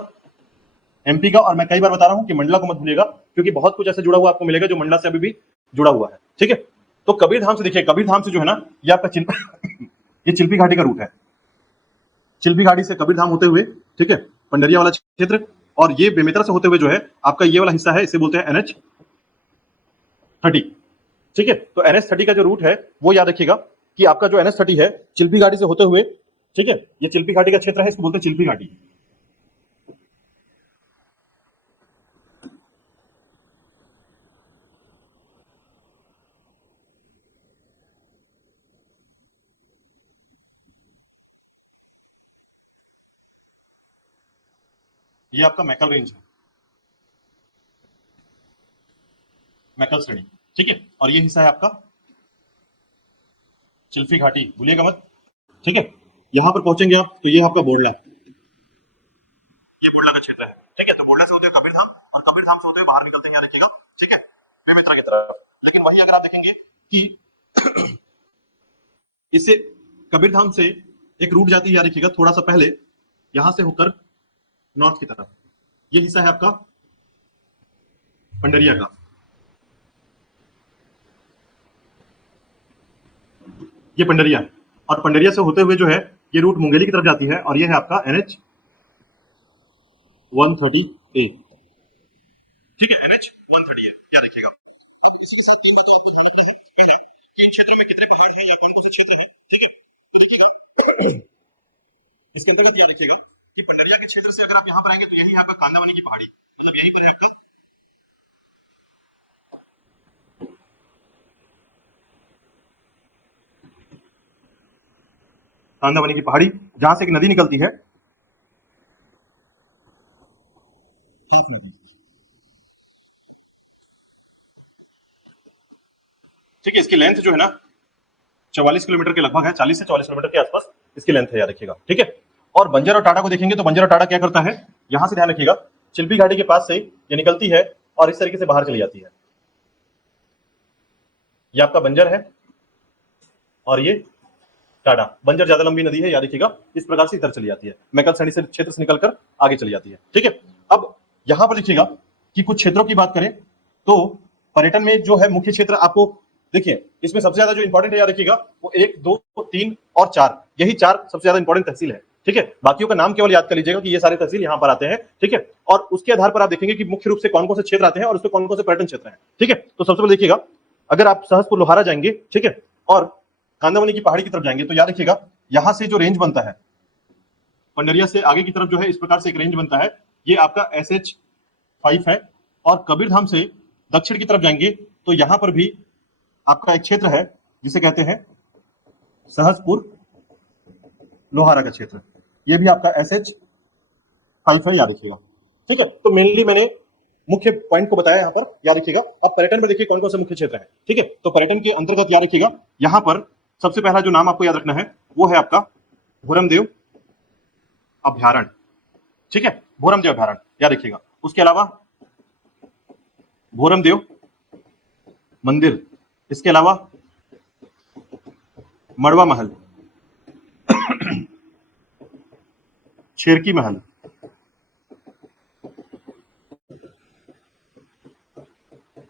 एमपी का। और मैं कई बार बता रहा हूं कि मंडला को मत भूलिएगा, क्योंकि बहुत कुछ ऐसे जुड़ा हुआ आपको मिलेगा जो मंडला से अभी भी जुड़ा हुआ है, ठीक है। तो कबीरधाम से देखिए, कबीरधाम से जो है ना, ये आपका ये चिल्पी घाटी का रूट है, चिल्पी घाटी से कबीरधाम होते हुए, ठीक है, पंडरिया वाला क्षेत्र, और ये बेमेतरा से होते हुए जो है आपका ये वाला हिस्सा है, इसे बोलते हैं NH30, ठीक है। तो NH30 का जो रूट है वो याद रखिएगा कि आपका जो NH30 है चिल्पी घाटी से होते हुए, ठीक है, ये चिल्पी घाटी का क्षेत्र है, इसको बोलते हैं चिल्पी घाटी। ये आपका मैकल रेंज है, मैकल श्रेणी, ठीक है। और ये हिस्सा है आपका चिल्फी घाटी, भूलिएगा मत, ठीक है। यहां पर पहुंचेंगे आप तो ये आपका बोडला, ये बोडला का क्षेत्र है, ठीक है। तो बोडला से होते हुए कबीरधाम, और कबीरधाम से होते हुए बाहर निकलते हैं, याद रखिएगा, ठीक है, बेमेतरा की तरफ। लेकिन वही अगर आप देखेंगे कि इससे कबीरधाम से एक रूट जाती है, याद रखिएगा, थोड़ा सा पहले यहां से होकर नॉर्थ की तरफ, ये हिस्सा है आपका पंडरिया का, ये पंडरिया है। और पंडरिया से होते हुए जो है ये रूट मुंगेली की तरफ जाती है, और ये है आपका NH130A, ठीक है, NH130A, क्या रखिएगा। इसके अंतर्गत याद रखिएगा कि पंडरिया के क्षेत्र से अगर आप यहाँ पर आएंगे तो यही आपका कांदावनी की पहाड़ी, मतलब यही पर है आपका कांदावनी की पहाड़ी, जहां से एक नदी निकलती है, हाफ नदी, ठीक है। इसकी लेंथ जो है ना 44 किलोमीटर के लगभग है, 40 से 44 किलोमीटर के आसपास इसकी लेंथ है, याद रखिएगा, ठीक है। और बंजर और टाटा को देखेंगे तो बंजर और टाटा क्या करता है, यहां से ध्यान रखिएगा, चिल्पी घाटी के पास से ये निकलती है और इस तरीके से बाहर चली जाती है, ये आपका बंजर है और ये टाटा। बंजर ज्यादा लंबी नदी है, याद रखिएगा, इस प्रकार से इधर चली जाती है, मैकल श्रेणी से क्षेत्र से निकलकर आगे चली जाती है, ठीक है। अब यहां पर देखिएगा कि कुछ क्षेत्रों की बात करें तो पर्यटन में जो है मुख्य क्षेत्र आपको देखिए इसमें सबसे ज्यादा जो इंपॉर्टेंट है याद रखिएगा वो 1, 2, 3 और 4, यही 4 सबसे ज्यादा इंपॉर्टेंट तहसील है। ठीक है, बाकियों का नाम केवल याद कर लीजिएगा कि ये सारे तहसील यहाँ पर आते हैं। ठीक है, और उसके आधार पर आप देखेंगे कि मुख्य रूप से कौन कौन से क्षेत्र आते हैं और उसमें कौन कौन से पर्यटन क्षेत्र हैं। ठीक है, तो सबसे पहले देखिएगा, अगर आप सहसपुर लोहारा जाएंगे, ठीक है, और कांदावनी की पहाड़ी की तरफ जाएंगे तो याद रखिएगा यहां से जो रेंज बनता है पंडरिया से आगे की तरफ जो है इस प्रकार से एक रेंज बनता है, ये आपका SH5 है। और कबीरधाम से दक्षिण की तरफ जाएंगे तो यहां पर भी आपका एक क्षेत्र है जिसे कहते हैं सहसपुर लोहारा का क्षेत्र, ये भी आपका SH5 है, याद रखिएगा। ठीक है, तो मेनली मैंने मुख्य पॉइंट को बताया यहाँ पर, याद रखिएगा। अब पर्यटन में देखिए कौन कौन से मुख्य क्षेत्र हैं। ठीक है, तो पर्यटन के अंतर्गत याद रखिएगा यहाँ पर सबसे पहला जो नाम आपको याद रखना है वो है आपका भोरमदेव अभ्यारण्य। ठीक है, भोरमदेव अभ्यारण्य याद रखिएगा। उसके अलावा भोरमदेव मंदिर, इसके अलावा मड़वा महल, शेरकी महल,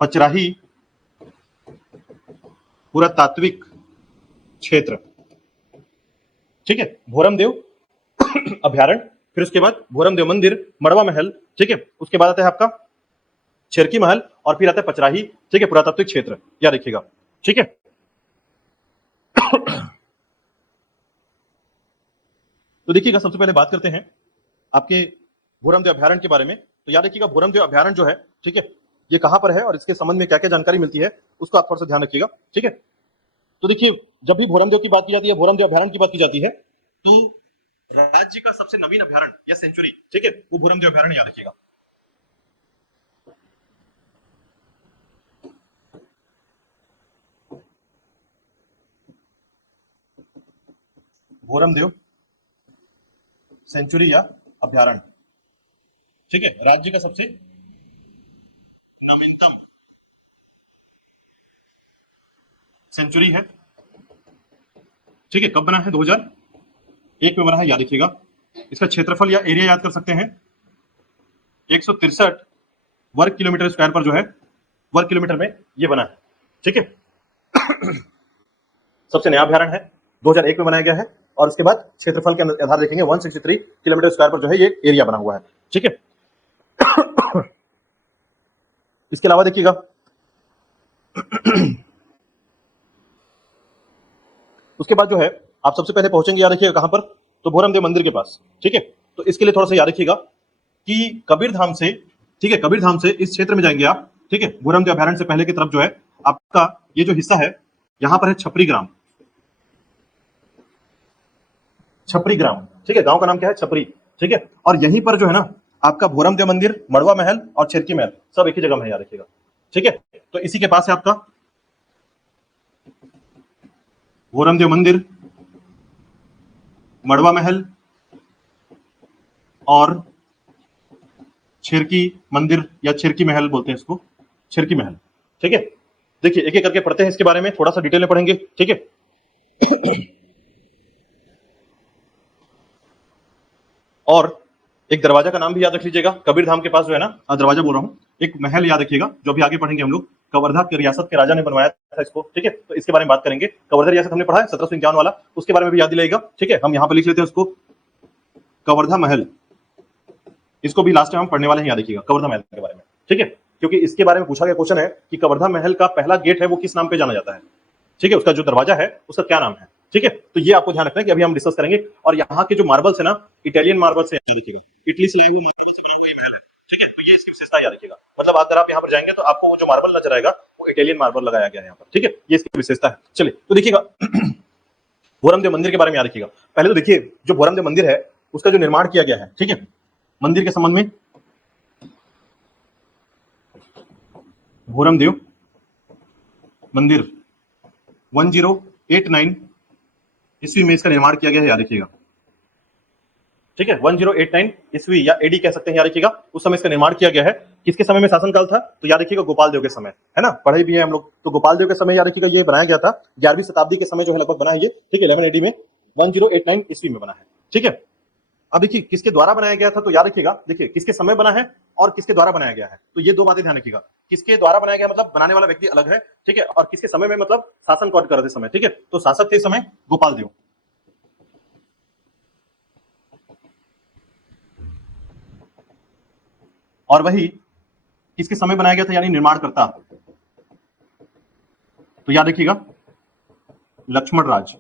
पचराही पुरातात्विक क्षेत्र। ठीक है, भोरमदेव अभ्यारण्य, फिर उसके बाद भोरमदेव मंदिर, मड़वा महल। ठीक है, उसके बाद आता है आपका शेरकी महल और फिर आता है पचराही। ठीक है, पुरातात्विक क्षेत्र याद रखिएगा। ठीक है, तो देखिएगा सबसे पहले बात करते हैं आपके भोरमदेव अभ्यारण्य के बारे में। तो याद रखिएगा भोरमदेव अभ्यारण्य जो है, ठीक है, ये कहां पर है और इसके संबंध में क्या क्या जानकारी मिलती है उसको आप थोड़ा सा ध्यान रखिएगा। ठीक है, तो देखिए जब भी भोरमदेव की बात की जाती है, भोरमदेव अभ्यारण्य की बात की जाती है, तो राज्य का सबसे नवीन अभ्यारण्य या सेंचुरी, ठीक है, वो भोरमदेव अभ्यारण्य याद रखिएगा। भोरमदेव सेंचुरी या अभ्यारण्य, ठीक है, राज्य का सबसे नवीनतम सेंचुरी है। ठीक है, कब बना है? 2001 में बना है, याद रखिएगा। इसका क्षेत्रफल या एरिया याद कर सकते हैं, 163 वर्ग किलोमीटर स्क्वायर पर जो है वर्ग किलोमीटर में ये बना है। ठीक है, सबसे नया अभ्यारण्य है, 2001 में बनाया गया है और उसके बाद क्षेत्रफल के आधार देखेंगे 163 किलोमीटर स्क्वायर पर जो है ये एरिया बना हुआ है। ठीक है, इसके अलावा देखिएगा उसके बाद जो है आप सबसे पहले पहुंचेंगे, याद रखिएगा कहां पर, तो भोरमदेव मंदिर के पास। ठीक है, तो इसके लिए थोड़ा सा याद रखिएगा कि कबीरधाम से, ठीक है, कबीरधाम से इस क्षेत्र में जाएंगे आप। ठीक है, भोरमदेव अभ्यारण्य से पहले की तरफ जो है आपका ये जो हिस्सा है यहां पर है छपरी ग्राम। छपरी ग्राम, ठीक है, गांव का नाम क्या है? छपरी। ठीक है, और यहीं पर जो है ना आपका भोरमदेव मंदिर, मड़वा महल और शेरकी महल सब एक ही जगह में है, याद रखिएगा। ठीक है, तो इसी के पास है आपका भोरमदेव मंदिर, मड़वा महल और शेरकी मंदिर या शेरकी महल बोलते हैं इसको, शेरकी महल। ठीक है, देखिए एक एक करके पढ़ते हैं इसके बारे में, थोड़ा सा डिटेल में पढ़ेंगे। ठीक है, और एक दरवाजा का नाम भी याद रख लीजिएगा, कबीरधाम के पास जो है ना, दरवाजा बोल रहा हूँ, एक महल याद रखिएगा जो भी आगे पढ़ेंगे हम लोग। कवर्धा की रियासत के राजा ने बनवाया था इसको। ठीक है, तो इसके बारे में बात करेंगे। कवर्धा रियासत हमने पढ़ा है 1751 वाला, उसके बारे में भी याद दिलाएगा। ठीक है, हम यहाँ पे लिख लेते हैं उसको, कवर्धा महल, इसको भी लास्ट टाइम हम पढ़ने वाले हैं, याद रखिएगा कवर्धा महल के बारे में। ठीक है, क्योंकि इसके बारे में पूछा गया क्वेश्चन है कि कवर्धा महल का पहला गेट है वो किस नाम पे जाना जाता है। ठीक है, उसका जो दरवाजा है उसका क्या नाम है। ठीक है, तो ये आपको ध्यान रखना है कि अभी हम डिस्कस करेंगे। और यहाँ के जो मार्बल्स है ना, इटालियन मार्बल्स है, याद रखिएगा, इटली से लाए हुए मार्बल से बना हुआ महल है। ठीक है, तो ये इसकी विशेषता याद रखिएगा। मतलब अगर आप यहाँ पर जाएंगे तो आपको वो जो मार्बल नजर आएगा वो इटालियन मार्बल लगाया गया है यहाँ पर। ठीक है, ये इसकी विशेषता है। चलिए तो देखिएगा भोरमदेव मंदिर के बारे में याद रखिएगा। पहले तो देखिए जो भोरमदेव मंदिर है उसका जो निर्माण किया गया है, ठीक है, मंदिर के संबंध में, भोरमदेव मंदिर 1089 ईस्वी में इसका निर्माण किया गया है, याद रखिएगा। ठीक है, 1089 ईस्वी या एडी कह सकते हैं, याद रखिएगा। उस समय इसका निर्माण किया गया है। किसके समय में शासनकाल था? तो याद रखिएगा गोपाल देव के समय, है ना, पढ़े भी है हम लोग। तो गोपाल देव के समय याद रखिएगा ये बनाया गया था, 11वीं शताब्दी के समय जो है लगभग बना है ये। ठीक है, 11 एडी में 1089 ईस्वी में बना है। ठीक है, अब देखिए किसके द्वारा बनाया गया था, तो याद रखिएगा, देखिए किसके समय बना है और किसके द्वारा बनाया गया है, तो ये दो बातें ध्यान रखिएगा। किसके द्वारा बनाया गया मतलब बनाने वाला व्यक्ति अलग है, ठीक है, और किसके समय में मतलब शासन कौन कर रहे थे समय, ठीक है, तो शासक थे समय गोपाल देव। और वही किसके समय बनाया गया था, यानी निर्माणकर्ता, तो याद रखिएगा लक्ष्मण राज।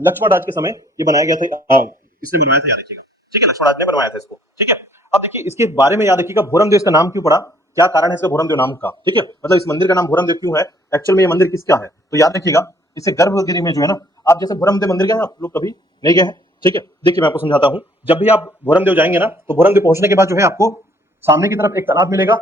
लक्ष्मण राज के समय ये बनाया गया था, इसने बनवाया था, याद रखिएगा, ठीक है, लक्ष्मण राज ने बनवाया था इसको, ठीक है। अब देखिए इसके बारे में याद रखिएगा, भोरमदेव इसका नाम क्यों पड़ा, क्या कारण है इसका भोरमदेव नाम का, ठीक है, मतलब इस मंदिर का नाम भोरमदेव क्यों है, एक्चुअल में ये मंदिर किसका है, तो याद रखिएगा इसे गर्भगिरी में जो है ना, आप जैसे भोरमदेव मंदिर गए हैं, आप लोग कभी नहीं गए हैं, ठीक है, देखिए मैं आपको समझाता हूं, जब भी आप भोरमदेव जाएंगे ना, तो भोरमदेव पहुंचने के बाद जो है आपको सामने की तरफ एक तालाब मिलेगा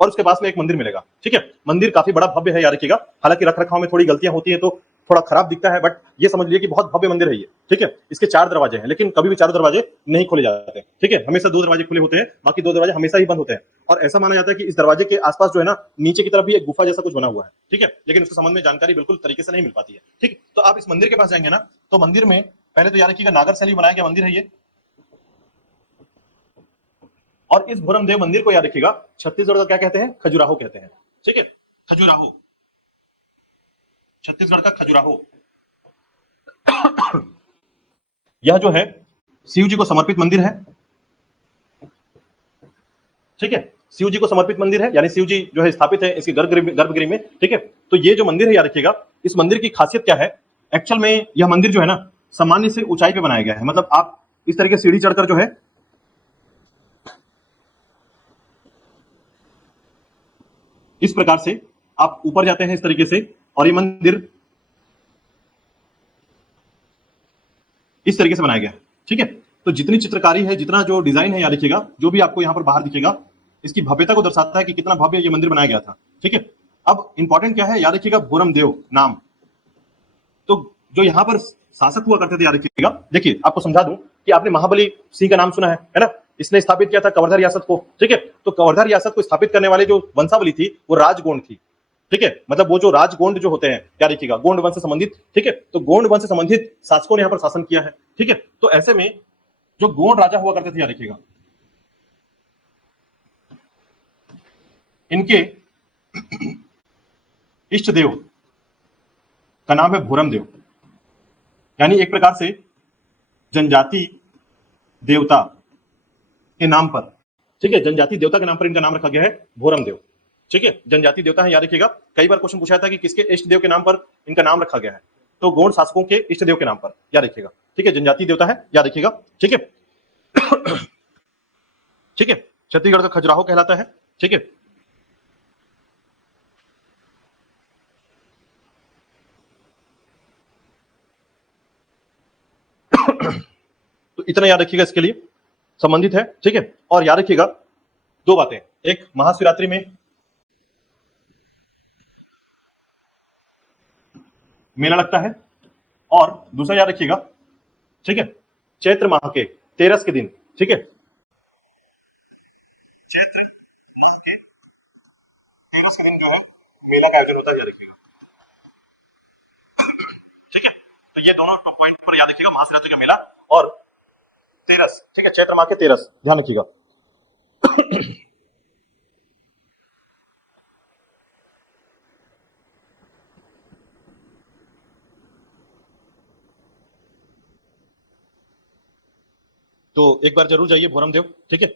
और उसके पास में एक मंदिर मिलेगा, ठीक है, मंदिर काफी बड़ा भव्य है, याद रखिएगा, हालांकि रख रखाव में थोड़ी गलतियां होती है तो थोड़ा खराब दिखता है, बट ये समझ लीजिए कि बहुत भव्य मंदिर है ये, ठीक है, इसके 4 दरवाजे हैं, लेकिन कभी भी चारों दरवाजे नहीं खोले जाते हैं, ठीक है, हमेशा 2 दरवाजे खुले होते हैं, बाकी 2 दरवाजे हमेशा ही बंद होते हैं, और ऐसा माना जाता है कि इस दरवाजे के आसपास जो है ना, नीचे की तरफ भी एक गुफा जैसा कुछ बना हुआ है, ठीक है, लेकिन उसके संबंध में जानकारी बिल्कुल तरीके से नहीं मिल पाती है, ठीक, तो आप इस मंदिर के पास जाएंगे ना, तो मंदिर में पहले तो याद रखिएगा नागर शैली बनाया गया मंदिर है ये, और इस भोरमदेव मंदिर को याद रखिएगा छत्तीसगढ़ का क्या कहते हैं, खजुराहो कहते हैं, ठीक है, खजुराहो, छत्तीसगढ़ का खजुराहो। यह जो है शिव जी को समर्पित मंदिर है, ठीक है, शिव जी को समर्पित मंदिर है, यानी शिव जी जो है स्थापित है इसके गर्भगृह में, ठीक है, तो ये जो मंदिर है याद रखिएगा, इस मंदिर की खासियत क्या है, एक्चुअल में यह मंदिर जो है ना सामान्य से ऊंचाई पे बनाया गया है, मतलब आप इस तरीके सीढ़ी चढ़कर जो है इस प्रकार से आप ऊपर जाते हैं इस तरीके से, और ये मंदिर इस तरीके से बनाया गया है, ठीक है, तो जितनी चित्रकारी है, जितना जो डिजाइन है, याद रखिएगा जो भी आपको यहां पर बाहर दिखेगा, इसकी भव्यता को दर्शाता है कि कितना भव्य ये मंदिर बनाया गया था, ठीक है। अब इंपॉर्टेंट क्या है, याद रखिएगा भोरमदेव नाम, तो जो यहां पर शासक हुआ करते थे, याद रखिएगा, देखिए आपको समझा दूं कि आपने महाबली सिंह का नाम सुना है ना, इसने स्थापित किया था कवर्धा रियासत को, ठीक है, तो कवर्धा रियासत को स्थापित करने वाले जो वंशावली थी वो राजगोंड थी, ठीक है, मतलब वो जो राजगोंड जो होते हैं, क्या देखिएगा गोंड वंश से संबंधित, ठीक है, तो गोंड वंश से संबंधित शासकों ने यहाँ पर शासन किया है, ठीक है, तो ऐसे में जो गोंड राजा हुआ करते थे, याद रखिएगा इनके इष्ट देव का नाम है भोरमदेव, यानी एक प्रकार से जनजाति देवता के नाम पर, ठीक है, जनजाति देवता के नाम पर इनका नाम रखा गया है भोरमदेव, ठीक है, जनजाति देवता है, याद रखिएगा, कई बार क्वेश्चन पूछा था कि किसके इष्ट देव के नाम पर इनका नाम रखा गया है, तो गोंड शासकों के इष्ट देव के नाम पर, याद रखिएगा, ठीक है, जनजाति देवता है, याद रखिएगा, ठीक है, ठीक है, छत्तीसगढ़ का खजुराहो कहलाता है, ठीक है, तो इतना याद रखिएगा, इसके लिए संबंधित है, ठीक है, और याद रखिएगा 2 बातें, एक महाशिवरात्रि में मेला लगता है, और दूसरा याद रखिएगा, ठीक है, चैत्र माह के 13 के दिन, ठीक है, चैत्र माह के 13 के दिन जो है मेला का आयोजन होता है, याद रखिएगा, ठीक है, तो ये दोनों पॉइंट पर याद रखिएगा, महाशिवरात्रि का मेला और 13, ठीक है, चैत्र माह के 13 ध्यान रखिएगा। तो एक बार जरूर जाइए भोरमदेव, ठीक है,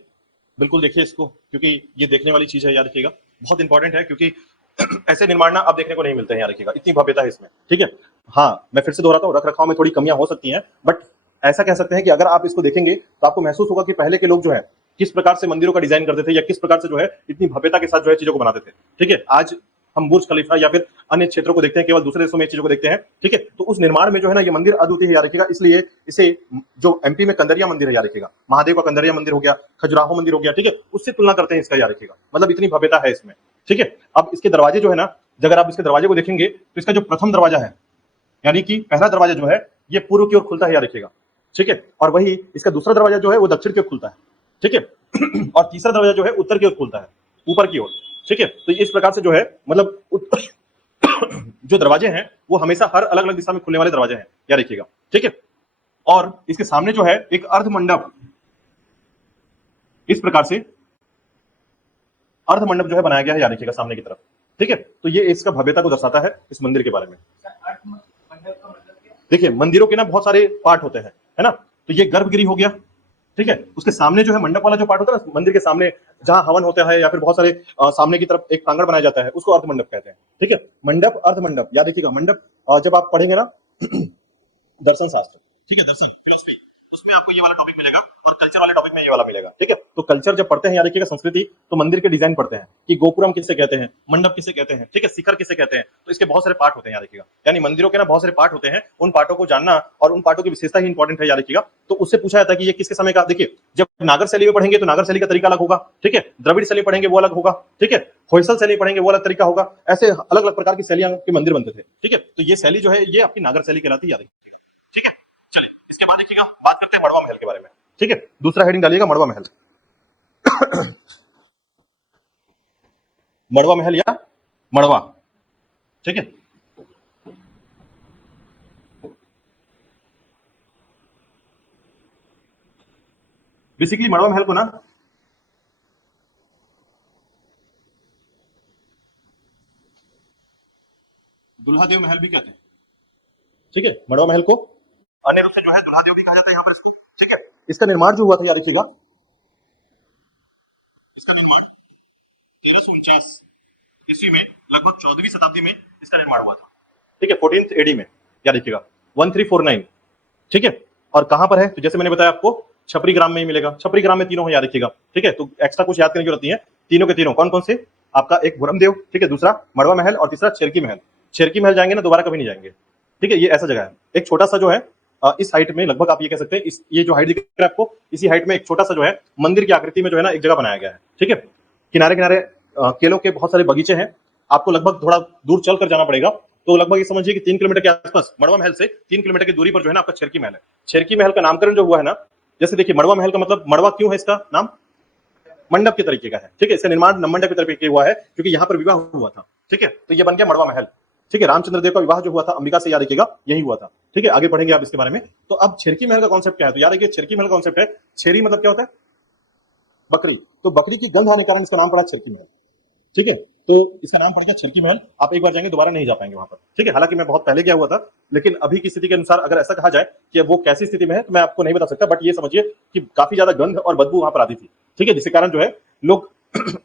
बिल्कुल देखिए इसको, क्योंकि ये देखने वाली चीज है, याद रखिएगा, बहुत इंपॉर्टेंट है, क्योंकि ऐसे निर्माण ना अब देखने को नहीं मिलते हैं, याद रखिएगा, इतनी भव्यता है इसमें, ठीक है, हाँ मैं फिर से दोहराता हूँ, रख रखाव में थोड़ी कमियां हो सकती हैं, बट ऐसा कह सकते हैं कि अगर आप इसको देखेंगे तो आपको महसूस होगा कि पहले के लोग जो है किस प्रकार से मंदिरों का डिजाइन करते थे, या किस प्रकार से जो है इतनी भव्यता के साथ जो है चीजों को बनाते थे, ठीक है, आज हम बुर्ज खलीफा या फिर अन्य क्षेत्रों को देखते हैं, केवल दूसरे देशों में चीजों को देखते हैं, ठीक है, तो उस निर्माण में जो है ना ये मंदिर अद्वितीय है, याद रखिएगा, इसलिए इसे जो एमपी में कंदरिया मंदिर है, याद रखिएगा, महादेव का कंदरिया मंदिर हो गया, खजुराहो मंदिर हो गया, ठीक है, उससे तुलना करते हैं इसका, याद रखिएगा, मतलब इतनी भव्यता है इसमें, ठीक है। अब इसके दरवाजे जो है ना, अगर आप इसके दरवाजे को देखेंगे तो इसका जो प्रथम दरवाजा है, यानी कि पहला दरवाजा जो है ये पूर्व की ओर खुलता है, याद रखिएगा, ठीक है, और वही इसका दूसरा दरवाजा जो है वो दक्षिण की ओर खुलता है, ठीक है, और तीसरा दरवाजा जो है उत्तर की ओर खुलता है, ऊपर की ओर, ठीक है, तो इस प्रकार से जो है मतलब जो दरवाजे हैं वो हमेशा हर अलग अलग दिशा में खुलने वाले दरवाजे हैं, याद रखिएगा, ठीक है, और इसके सामने जो है एक अर्ध मंडप, इस प्रकार से अर्ध मंडप जो है बनाया गया है, याद रखिएगा सामने की तरफ। ठीक है, तो ये इसका भव्यता को दर्शाता है इस मंदिर के बारे में। देखिए मंदिरों के ना बहुत सारे पार्ट होते हैं, है ना, तो ये गर्भगृह हो गया। ठीक है, उसके सामने जो है मंडप वाला जो पार्ट होता है ना, मंदिर के सामने जहां हवन होता है या फिर बहुत सारे सामने की तरफ एक प्रांगण बनाया जाता है, उसको अर्ध मंडप कहते हैं। ठीक है, मंडप, अर्ध मंडप, याद रखिएगा। मंडप जब आप पढ़ेंगे ना दर्शन शास्त्र, ठीक है, दर्शन फिलोसफी, उसमें आपको ये वाला टॉपिक मिलेगा और कल्चर वाले टॉपिक में ये वाला मिलेगा। ठीक है, तो कल्चर जब पढ़ते हैं, याद रखिएगा संस्कृति, तो मंदिर के डिजाइन पढ़ते हैं कि गोपुरम किसे कहते हैं, मंडप किसे कहते हैं, ठीक है, शिखर किसे कहते हैं, तो इसके बहुत सारे पार्ट होते हैं, याद रखिएगा। यानी मंदिरों के ना बहुत सारे पार्ट होते हैं, उन पार्टों को जानना और उन पार्टों की विशेषता ही इंपॉर्टेंट है, याद रखिएगा। तो उससे पूछा जाता है कि ये किसके समय का। देखिए जब नागर शैली में पढ़ेंगे तो नागर शैली का तरीका अलग होगा, ठीक है, द्रविड़ शैली पढ़ेंगे वो अलग होगा, ठीक है, होयसल शैली पढ़ेंगे वो अलग तरीका होगा। ऐसे अलग अलग प्रकार की शैलियां के मंदिर बनते थे। ठीक है, तो ये शैली जो है ये आपकी नागर शैली कहलाती है, याद रखिएगा। ठीक है, चलिए इसके बाद देखिएगा, बात करते हैं मड़वा महल के बारे में। ठीक है, दूसरा हेडिंग डालिएगा मड़वा महल। मड़वा महल या मड़वा, ठीक है, बेसिकली मड़वा महल को ना दुल्हादेव महल भी कहते हैं। ठीक है, मड़वा महल को अन्य रूप से जो है दुल्हादेव भी कहा जाता है यहाँ पर इसको। ठीक है, इसका निर्माण जो हुआ था, याद रखिएगा, इसका निर्माण 1349 ईस्वी में, लगभग 14वीं शताब्दी में इसका निर्माण हुआ था। ठीक है, 14th एडी में, याद रखिएगा 1349। ठीक है, और कहां पर है, तो जैसे मैंने बताया आपको छपरी ग्राम में ही मिलेगा। छपरी ग्राम में तीनों है, याद रखिएगा। ठीक है, तो एक्स्ट्रा कुछ याद करने की जरूरत नहीं है, तीनों के तीनों कौन कौन से, आपका एक भुरमदेव, ठीक है, दूसरा मड़वा महल और तीसरा छेरकी महल। छेरकी महल जाएंगे ना दोबारा कभी नहीं जाएंगे। ठीक है, ये ऐसा जगह है, एक छोटा सा जो है इस हाइट में, लगभग आप ये कह सकते हैं, इस ये जो हाइट दिख रहा है आपको, इसी हाइट में एक छोटा सा जो है मंदिर की आकृति में जो है ना एक जगह बनाया गया है। ठीक है, किनारे किनारे केलों के बहुत सारे बगीचे हैं। आपको लगभग थोड़ा दूर चल कर जाना पड़ेगा, तो लगभग ये समझिए कि 3 किलोमीटर के आसपास मड़वा महल से 3 किलोमीटर की दूरी पर जो है ना आपका छेरकी महल है। छेरकी महल का नामकरण जो हुआ है ना, जैसे देखिए मड़वा महल का मतलब, मड़वा क्यों है इसका नाम, मंडप के तरीके का है। ठीक है, इसका निर्माण मंडप के तरीके हुआ है क्योंकि यहाँ पर विवाह हुआ था। ठीक है, तो ये बन गया मड़वा महल। ठीक है, रामचंद्र देव का विवाह जो हुआ था अंबिका से, याद रखिएगा, यही हुआ था। ठीक है, आगे पढ़ेंगे आप इसके बारे में। तो अब छेरकी महल का कॉन्सेप्ट क्या है, तो याद रखिए छेरकी महल का कॉन्सेप्ट है, छेरी मतलब क्या होता है, बकरी, तो बकरी की गंध आने के कारण इसका नाम पड़ा छेरकी महल। ठीक है, तो इसका नाम पड़ गया छेरकी महल। आप एक बार जाएंगे दोबारा नहीं जा पाएंगे वहां पर। ठीक है, हालांकि मैं बहुत पहले गया हुआ था, लेकिन अभी की स्थिति के अनुसार अगर ऐसा कहा जाए कि वो कैसी स्थिति में है तो मैं आपको नहीं बता सकता, बट ये समझिए कि काफी ज्यादा गंध और बदबू वहां पर आती थी। ठीक है, जिसके कारण जो है लोग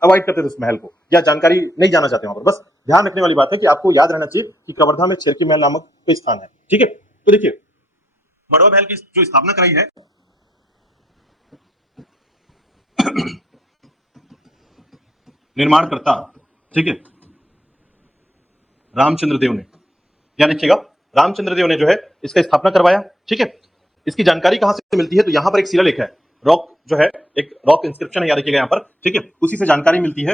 अवॉइड करते थे उस महल को, या जानकारी नहीं जाना चाहते वहां पर। बस ध्यान रखने वाली बात है कि आपको याद रहना चाहिए कि कवर्धा में छेरकी महल नामक कोई स्थान है। ठीक है, तो देखिए मड़वा महल की जो स्थापना कराई है निर्माणकर्ता, ठीक है, रामचंद्र देव ने, याद रखिएगा, रामचंद्र देव ने जो है इसका स्थापना करवाया। ठीक है, इसकी जानकारी कहां से मिलती है, तो यहां पर एक शिलालेख है, रॉक जो है, एक रॉक इंस्क्रिप्शन है, याद रखिएगा यहां पर। ठीक है, उसी से जानकारी मिलती है।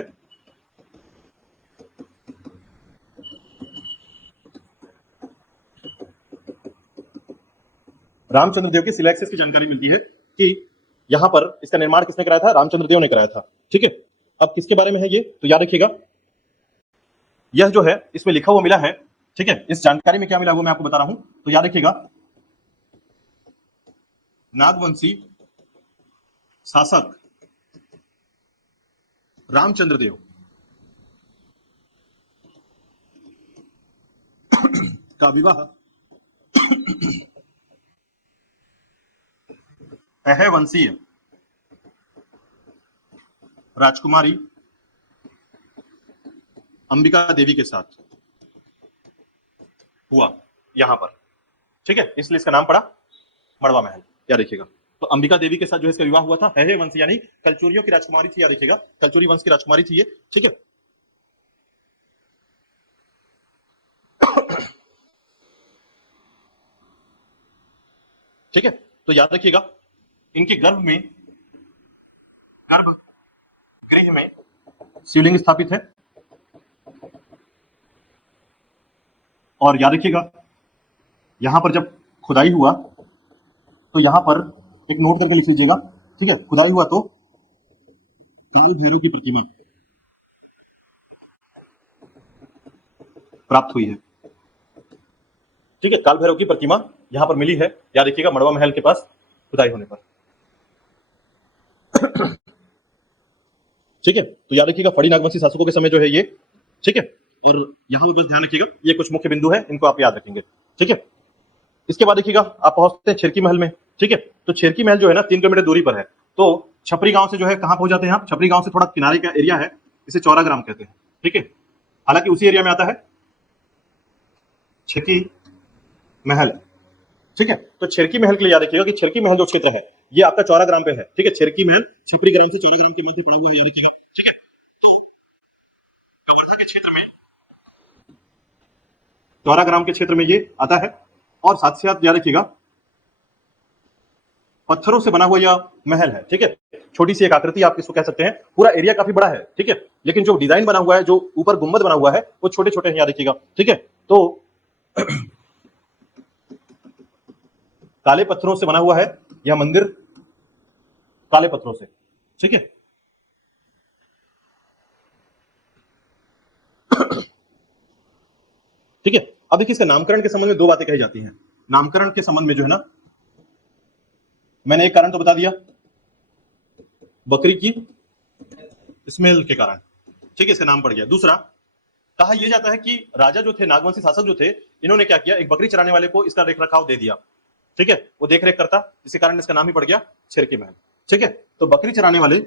रामचंद्र देव के शिलालेख से जानकारी मिलती है कि यहां पर इसका निर्माण किसने कराया था, रामचंद्र देव ने कराया था। ठीक है, अब किसके बारे में है ये, तो याद रखिएगा, यह जो है इसमें लिखा हुआ मिला है। ठीक है, इस जानकारी में क्या मिला हुआ मैं आपको बता रहा हूं, तो याद रखिएगा, नागवंशी शासक रामचंद्र देव का विवाह वंशीय राजकुमारी अंबिका देवी के साथ हुआ यहां पर। ठीक है, इसलिए इसका नाम पड़ा मड़वा महल, याद रखिएगा। तो अंबिका देवी के साथ जो है इसका विवाह हुआ था, है वंश यानी कलचुरियों की राजकुमारी थी, याद रखिएगा, कलचुरी वंश की राजकुमारी थी ये। ठीक है, ठीक है, तो याद रखिएगा इनके गर्भ गृह में शिवलिंग स्थापित है। और याद रखिएगा यहां पर जब खुदाई हुआ तो यहां पर एक नोट करके लिख लीजिएगा। ठीक है, खुदाई हुआ तो काल भैरव की प्रतिमा प्राप्त हुई है। ठीक है, काल भैरव की प्रतिमा यहां पर मिली है, याद रखिएगा, मड़वा महल के पास खुदाई होने पर। ठीक है, तो याद रखिएगा फड़ी नागवंशी शासकों के समय जो है ये, ठीक है। और यहां पर बस ध्यान रखिएगा, ये कुछ मुख्य बिंदु है, इनको आप याद रखेंगे। ठीक है, इसके बाद देखिएगा आप पहुंचते हैं छिरकी महल में। ठीक है, तो छिरकी महल जो है ना 3 किलोमीटर दूरी पर है। तो छपरी गांव से जो है कहां पहुंच जाते हैं आप, छपरी गांव से थोड़ा किनारे का एरिया है, इसे चौरा ग्राम कहते हैं। ठीक है, हालांकि उसी एरिया में आता है छिरकी महल। ठीक है, तो छिरकी महल के लिए याद रखिएगा कि छिरकी महल जो क्षेत्र है ये आपका चौरा ग्राम पे है। ठीक है, छिरकी महल छपरी ग्राम से चौरा ग्राम के मध्य पड़ा हुआ है, याद रखिएगा। ठीक है, तो कवर्धा के क्षेत्र में, चौरा ग्राम के क्षेत्र में ये आता है। और साथ ही साथ याद रखिएगा पत्थरों से बना हुआ यह महल है। ठीक है, छोटी सी एक आकृति आप इसको कह सकते हैं, पूरा एरिया काफी बड़ा है। ठीक है, लेकिन जो डिजाइन बना हुआ है, जो ऊपर गुंबद बना हुआ है, वो छोटे छोटे हैं, याद रखिएगा। ठीक है, तो काले पत्थरों से बना हुआ है यह मंदिर, काले पत्थरों से। ठीक है, ठीक है, अब देखिए इसका नामकरण के संबंध में दो बातें कही जाती हैं। नामकरण के संबंध में जो है ना, मैंने एक कारण तो बता दिया, बकरी की स्मेल के कारण। ठीक है, इसका नाम पड़ गया। दूसरा, कहा यह जाता है कि राजा जो थे, नागवंशी शासक जो थे, इन्होंने क्या किया, एक बकरी चराने वाले को इसका रेख रखाव दे दिया। ठीक है, वो देख रेख करता, इसी कारण इसका नाम ही पड़ गया छिरकी महल। ठीक है, तो बकरी चराने वाले,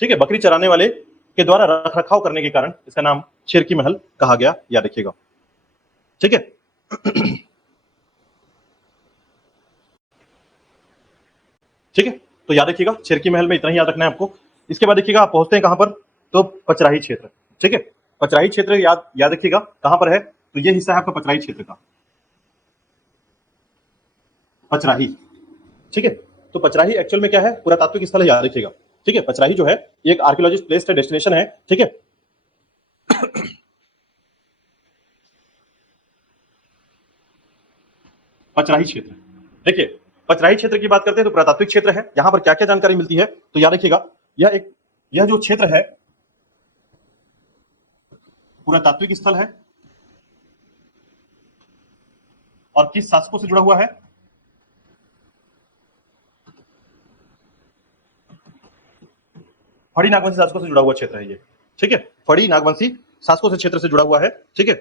ठीक है, बकरी चराने वाले के द्वारा रख रखाव करने के कारण इसका नाम छिरकी महल कहा गया, याद रखिएगा। ठीक है, ठीक है, तो याद रखिएगा छिरकी महल में इतना ही याद रखना है आपको। इसके बाद देखिएगा आप पहुंचते हैं कहां पर, तो पचराही क्षेत्र। ठीक है, पचराही क्षेत्र याद याद रखिएगा कहां पर है, तो ये हिस्सा है आपका पचराही क्षेत्र का, पचराही। ठीक है, तो पचराही एक्चुअल में क्या है, पुरातात्विक स्थल है, याद रखिएगा। ठीक है, पचराही जो है ये एक आर्कियोलॉजिस्ट प्लेस है, डेस्टिनेशन है। ठीक है, पचराही क्षेत्र, देखिए पचराही क्षेत्र की बात करते हैं तो पुरातात्विक क्षेत्र है। यहां पर क्या क्या जानकारी मिलती है, तो याद रखिएगा यह जो क्षेत्र है पुरातात्विक स्थल है और किस शासकों से जुड़ा हुआ है, फड़ी नागवंशी शासकों से जुड़ा हुआ क्षेत्र है ये। ठीक है, फड़ी नागवंशी शासकों से क्षेत्र से जुड़ा हुआ है। ठीक है,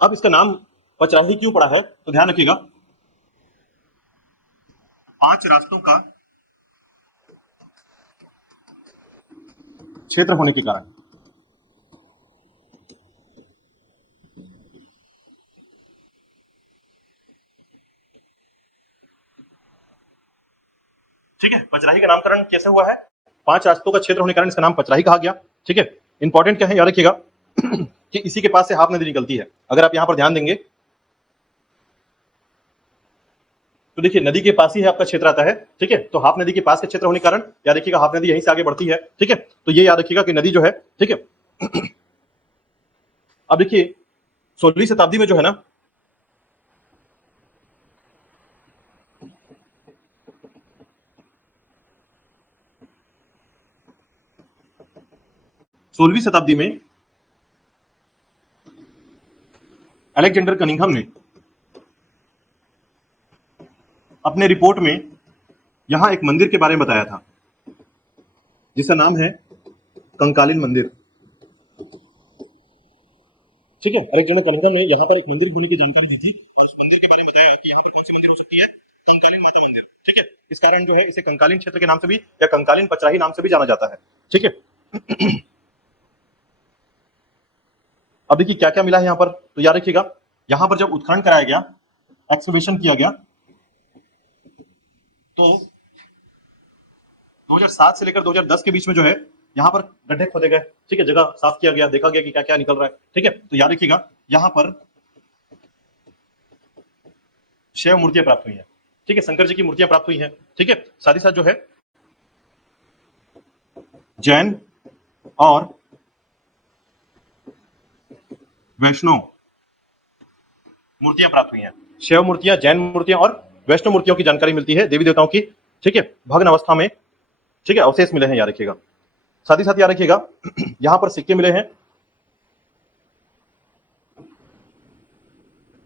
अब इसका नाम पचराही क्यों पड़ा है, तो ध्यान रखिएगा 5 रास्तों का क्षेत्र होने के कारण। ठीक है, पचराही का नामकरण कैसे हुआ है, 5 रास्तों का क्षेत्र होने के कारण इसका नाम पचराही कहा गया। ठीक है, इंपॉर्टेंट क्या है, याद रखिएगा कि इसी के पास से हाप नदी निकलती है। अगर आप यहां पर ध्यान देंगे तो देखिए नदी के पास ही है आपका क्षेत्र आता है। ठीक है, तो हाप नदी के पास के क्षेत्र होने के कारण याद रखिएगा हाप नदी यहीं से आगे बढ़ती है। ठीक है, तो ये याद रखिएगा कि नदी जो है, ठीक है। अब देखिए 16वीं शताब्दी में जो है ना, 16वीं शताब्दी में अलेक्जेंडर कनिंघम ने अपने रिपोर्ट में यहां एक मंदिर के बारे में बताया था जिसका नाम है कंकालीन मंदिर। ठीक है, अलेक्जेंडर कनिंघम ने यहाँ पर एक मंदिर होने की जानकारी दी थी और उस मंदिर के बारे में बताया कि यहाँ पर कौन सी मंदिर हो सकती है, कंकालीन माता मंदिर। ठीक है, इस कारण जो है इसे कंकालीन क्षेत्र के नाम से भी या कंकालीन पचराही नाम से भी जाना जाता है। ठीक है, अब देखिए क्या क्या मिला है यहाँ पर, तो याद रखिएगा यहाँ पर जब उत्खनन कराया गया, एक्सकवेशन किया गया, तो 2007 से लेकर 2010 के बीच में जो है यहाँ पर गड्ढे खोदे गए। ठीक है, जगह साफ किया गया, देखा गया कि क्या क्या निकल रहा है। ठीक है, तो याद रखिएगा यहाँ पर शैव मूर्तियां प्राप्त हुई हैं। ठीक है, शंकर जी की मूर्तियां प्राप्त हुई हैं। ठीक है, साथ ही साथ जो है जैन और वैष्णव मूर्तियां प्राप्त हुई हैं। शैव मूर्तियां, जैन मूर्तियां और वैष्णव मूर्तियों की जानकारी मिलती है देवी देवताओं की, ठीक है, भग्न अवस्था में, ठीक है, अवशेष मिले हैं, याद रखिएगा। साथ ही साथ याद रखिएगा यहां पर सिक्के मिले हैं,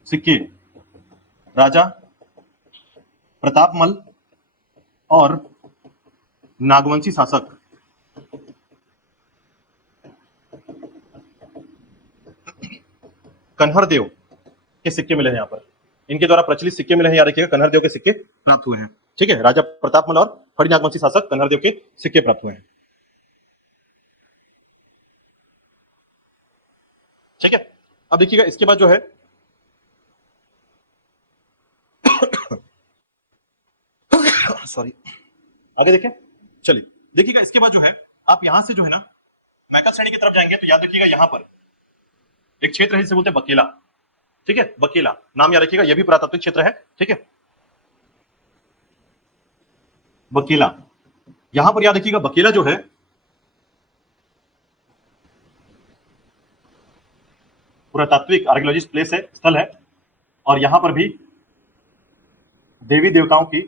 सिक्के राजा प्रतापमल और नागवंशी शासक कन्हर देव के सिक्के मिले हैं। यहां पर इनके द्वारा प्रचलित सिक्के मिले हैं, याद रखिएगा, कन्हर देव के सिक्के प्राप्त हुए हैं, ठीक है। राजा प्रतापमल और फड़ी नागवंशी शासक कन्हर देव के सिक्के प्राप्त हुए हैं, ठीक है। अब देखिएगा इसके बाद जो है सॉरी, आगे देखें, चलिए देखिएगा इसके बाद जो है आप यहां से जो है ना मैकल श्रेणी की तरफ जाएंगे तो याद रखिएगा यहां पर एक क्षेत्र है जिसे बोलते हैं बकेला, ठीक है, बकेला नाम याद रखिएगा, यह भी पुरातात्विक क्षेत्र है, ठीक है, बकेला। यहां पर याद रखिएगा बकेला जो है पुरातात्विक आर्कियोलॉजिस्ट प्लेस है, स्थल है, और यहां पर भी देवी देवताओं की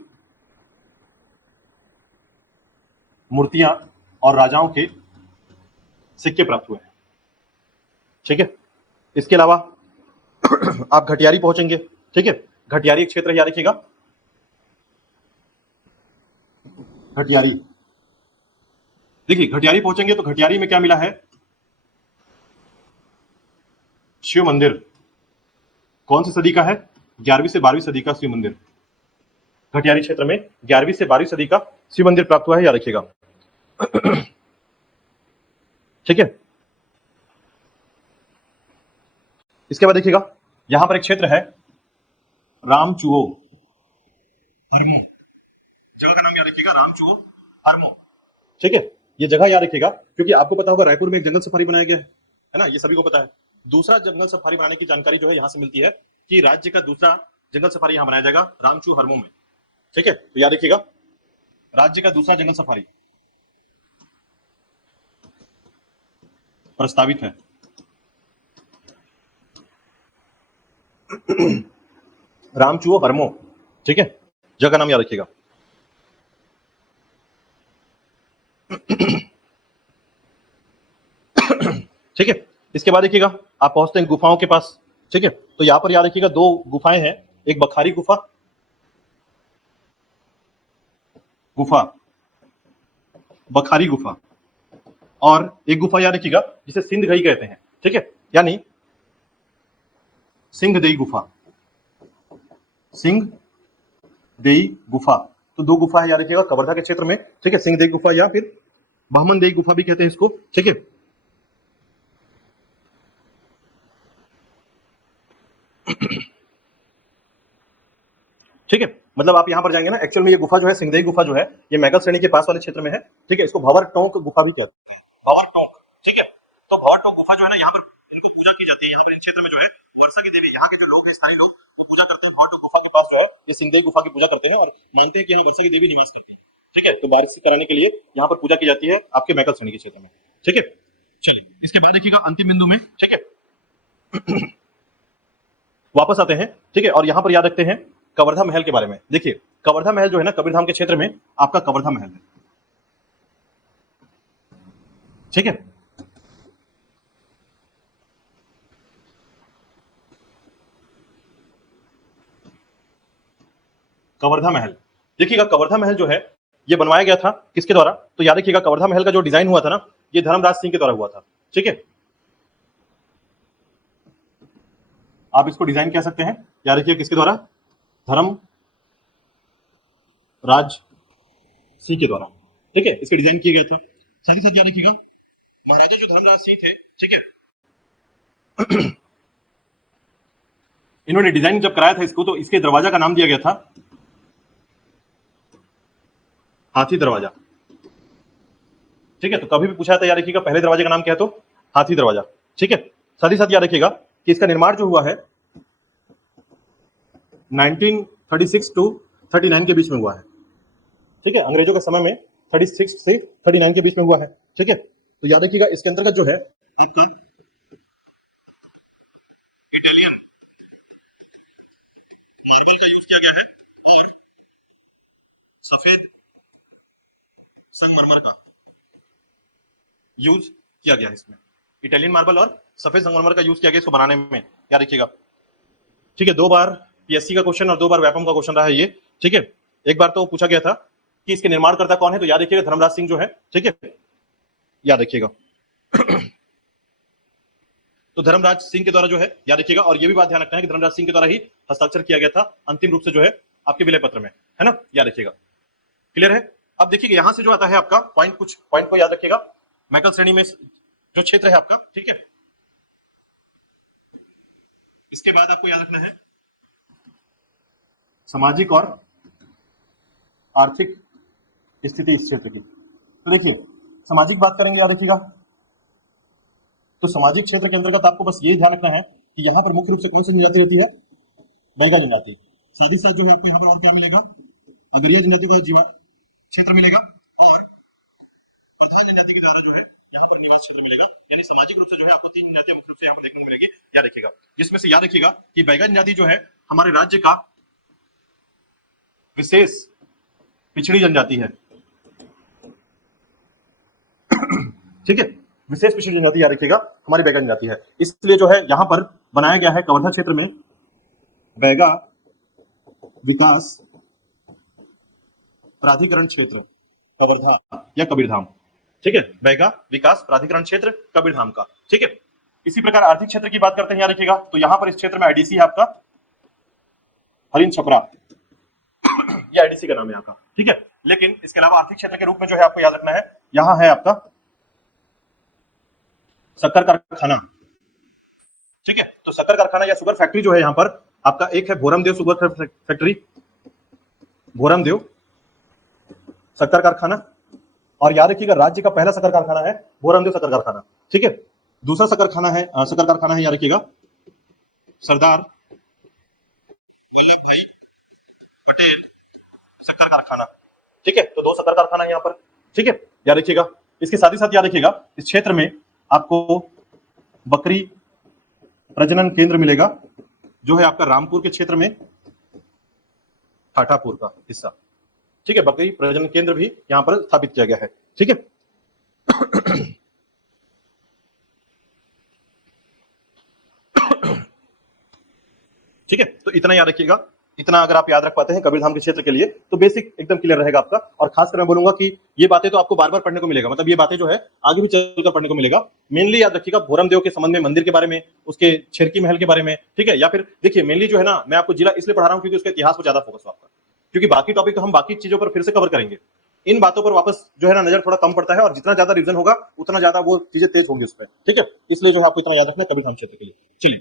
मूर्तियां और राजाओं के सिक्के प्राप्त हुए हैं, ठीक है। इसके अलावा आप घटियारी पहुंचेंगे, ठीक है, घटियारी एक क्षेत्र याद रखिएगा, घटियारी। देखिए घटियारी पहुंचेंगे तो घटियारी में क्या मिला है, शिव मंदिर। कौन सी सदी का है, 11वीं से 12वीं सदी का शिव मंदिर। घटियारी क्षेत्र में 11वीं से 12वीं सदी का शिव मंदिर प्राप्त हुआ है, याद रखिएगा, ठीक है। इसके बाद देखिएगा यहां पर एक क्षेत्र है रामचुओ हरमो, जगह का नाम याद रखिएगा, रामचुओ हरमो, ठीक है। ये जगह याद रखिएगा क्योंकि आपको पता होगा रायपुर में एक जंगल सफारी बनाया गया है ना, ये सभी को पता है। दूसरा जंगल सफारी बनाने की जानकारी जो है यहां से मिलती है कि राज्य का दूसरा जंगल सफारी यहां बनाया जाएगा रामचू हरमो में, ठीक है। तो याद रखिएगा राज्य का दूसरा जंगल सफारी प्रस्तावित है, रामचुओ हरमो, ठीक है, जगह नाम याद रखिएगा। ठीक है। इसके बाद देखिएगा आप पहुंचते हैं गुफाओं के पास, ठीक है। तो यहां पर याद रखिएगा दो गुफाएं हैं, एक बखारी गुफा, बखारी गुफा, और एक गुफा याद रखिएगा जिसे सिंध गई कहते हैं, ठीक है, यानी सिंह देई गुफा, सिंह देई गुफा। तो दो गुफा है याद रखिएगा कवर्धा के क्षेत्र में, ठीक है, सिंह देई गुफा या फिर बहमन देई गुफा भी कहते हैं इसको, ठीक है। ठीक है, मतलब आप यहां पर जाएंगे ना, एक्चुअल में ये गुफा जो है सिंहदेई गुफा जो है ये मैगल श्रेणी के पास वाले क्षेत्र में है, ठीक है। इसको भंवर टोंक गुफा भी कहते हैं, भंवर टोंक, ठीक है। तो भंवर टोंक गुफा जो है ना यहाँ पर इनको पूजा की जाती है, यहाँ पर इस क्षेत्र में जो है वर्षा की देवी, यहाँ के जो लोग हैं स्थानीय लोग वो पूजा करते हैं भंवर टोंक गुफा के पास जो है ये सिंहदेई गुफा की पूजा करते हैं और मानते हैं कि यहाँ वर्षा की देवी निवास करती है, ठीक है। तो बारिश कराने के लिए यहाँ पर पूजा की जाती है आपके मैगल श्रेणी के क्षेत्र में, ठीक है। चलिए इसके बाद देखिएगा अंतिम बिंदु में, ठीक है, वापस आते हैं, ठीक है, और यहां पर याद रखते हैं कवर्धा महल के बारे में। देखिए कवर्धा महल जो है ना कबीरधाम के क्षेत्र में आपका कवर्धा महल है, ठीक है। कवर्धा महल, देखिएगा कवर्धा महल जो है ये बनवाया गया था किसके द्वारा, तो याद रखिएगा कवर्धा महल का जो डिजाइन हुआ था ना ये धर्मराज सिंह के द्वारा हुआ था, ठीक है। आप इसको डिजाइन कह सकते हैं, याद रखिए किसके द्वारा, धर्म राज सिंह के द्वारा, ठीक है, इसका डिजाइन किया गया था। साथ ही साथ याद रखिएगा महाराजा जो धर्मराज सिंह थे, ठीक है, इन्होंने डिजाइन जब कराया था इसको तो इसके दरवाजा का नाम दिया गया था हाथी दरवाजा, ठीक है। तो कभी भी पूछा था याद रखिएगा पहले दरवाजे का नाम क्या है तो हाथी दरवाजा, ठीक है। साथ ही साथ याद रखिएगा कि इसका निर्माण जो हुआ है 1936 टू 39 के बीच में हुआ है, ठीक है, अंग्रेजों के समय में 36 से 39 के बीच में हुआ है, ठीक है। तो याद रखिएगा इसके अंतर्गत जो है एक इटालियन यूज किया गया है इसमें। इटालियन मार्बल और सफेद संगमरमर का यूज किया गया इसको बनाने में, याद रखिएगा। ठीक है, 2 बार पीएससी का क्वेश्चन और 2 बार व्यापम का क्वेश्चन रहा है ये। ठीक है, एक बार तो पूछा गया था कि इसके निर्माणकर्ता कौन है, तो याद रखिएगा धर्मराज सिंह जो है। ठीक है, याद रखिएगा। तो धर्मराज सिंह के द्वारा जो है याद रखिएगा, और ये भी बात ध्यान रखना है कि धर्मराज सिंह के द्वारा ही हस्ताक्षर किया गया था अंतिम रूप से जो है आपके विलय पत्र में, है ना, याद रखिएगा। क्लियर है। अब देखिए यहां से जो आता है आपका पॉइंट, कुछ पॉइंट को याद रखिएगा। मैकल श्रेणी में जो क्षेत्र है आपका, ठीक है, इसके बाद आपको याद रखना है सामाजिक और आर्थिक स्थिति इस क्षेत्र की। तो देखिए सामाजिक बात करेंगे, याद रखिएगा, तो सामाजिक क्षेत्र के अंतर्गत आपको बस ये ध्यान रखना है कि यहाँ पर मुख्य रूप से कौन सी जनजाति रहती है, बैगा जनजाति। साथ ही साथ जो है आपको यहाँ पर और क्या मिलेगा, अगरिया जनजाति का जीवन क्षेत्र मिलेगा, और प्रधान जनजाति के द्वारा जो है यहाँ पर निवास क्षेत्र मिलेगा। यानी सामाजिक रूप से जो है आपको 3 जनजातियां मुख्य रूप से यहाँ पर देखने को मिलेगी, याद रखिएगा। जिसमें से याद रखिएगा कि बैगा जनजाति जो है हमारे राज्य का विशेष पिछड़ी जनजाति है। ठीक है, विशेष पिछड़ी जनजाति याद रखिएगा हमारी बैगा जनजाति है। इसलिए जो है यहाँ पर बनाया गया है कवर्धा क्षेत्र में बैगा विकास प्राधिकरण क्षेत्र कवर्धा या कबीरधाम। ठीक है, बैगा विकास प्राधिकरण क्षेत्र कबीरधाम का। ठीक है, इसी प्रकार आर्थिक क्षेत्र की बात करते हैं, याद रखिएगा, तो यहाँ पर इस क्षेत्र में आईडीसी है आपका हरिन छपरा, ये आईडीसी का नाम है यहाँ का। ठीक है, लेकिन इसके अलावा आर्थिक क्षेत्र के रूप में जो है आपको याद रखना है, यहाँ है आपका शक्कर कारखाना। ठीक है, तो शक्कर कारखाना या शुगर फैक्ट्री जो है यहाँ पर आपका, एक है भोरमदेव शुगर फैक्ट्री, भोरमदेव शक्कर कारखाना, और याद रखिएगा राज्य का पहला शक्कर कारखाना है भोरमदेव शक्कर कारखाना। ठीक है, दूसरा शक्कर कारखाना है याद रखिएगा सरदार वल्लभ भाई पटेल शक्कर कारखाना। ठीक है, तो 2 शक्कर कारखाना है यहाँ पर। ठीक है, याद रखिएगा। इसके साथ ही साथ याद रखिएगा इस क्षेत्र में आपको बकरी प्रजनन केंद्र मिलेगा, जो है आपका रामपुर के क्षेत्र में ठाठापुर का हिस्सा। ठीक है, बकरी प्रजनन केंद्र भी यहां पर स्थापित किया गया है। ठीक है, ठीक है, तो इतना याद रखिएगा। इतना अगर आप याद रख पाते हैं कबीरधाम के क्षेत्र के लिए तो बेसिक एकदम क्लियर रहेगा आपका। और खासकर मैं बोलूंगा कि ये बातें तो आपको बार बार पढ़ने को मिलेगा, मतलब ये बातें जो है आगे भी चलकर पढ़ने को मिलेगा। मेनली याद रखिएगा भोरमदेव के संबंध में, मंदिर के बारे में, उसके छेरकी महल के बारे में। ठीक है, या फिर देखिए मेनली जो है ना, मैं आपको जिला इसलिए पढ़ा रहा हूं क्योंकि उसके इतिहास पर ज्यादा फोकस हो आपका, क्योंकि बाकी टॉपिक तो हम बाकी चीजों पर फिर से कवर करेंगे। इन बातों पर वापस जो है ना नजर थोड़ा कम पड़ता है, और जितना ज्यादा रिवीजन होगा उतना ज्यादा वो चीजें तेज होंगी उस पर। ठीक है, इसलिए जो है आपको इतना याद रखना है कबीरधाम क्षेत्र के लिए। चलिए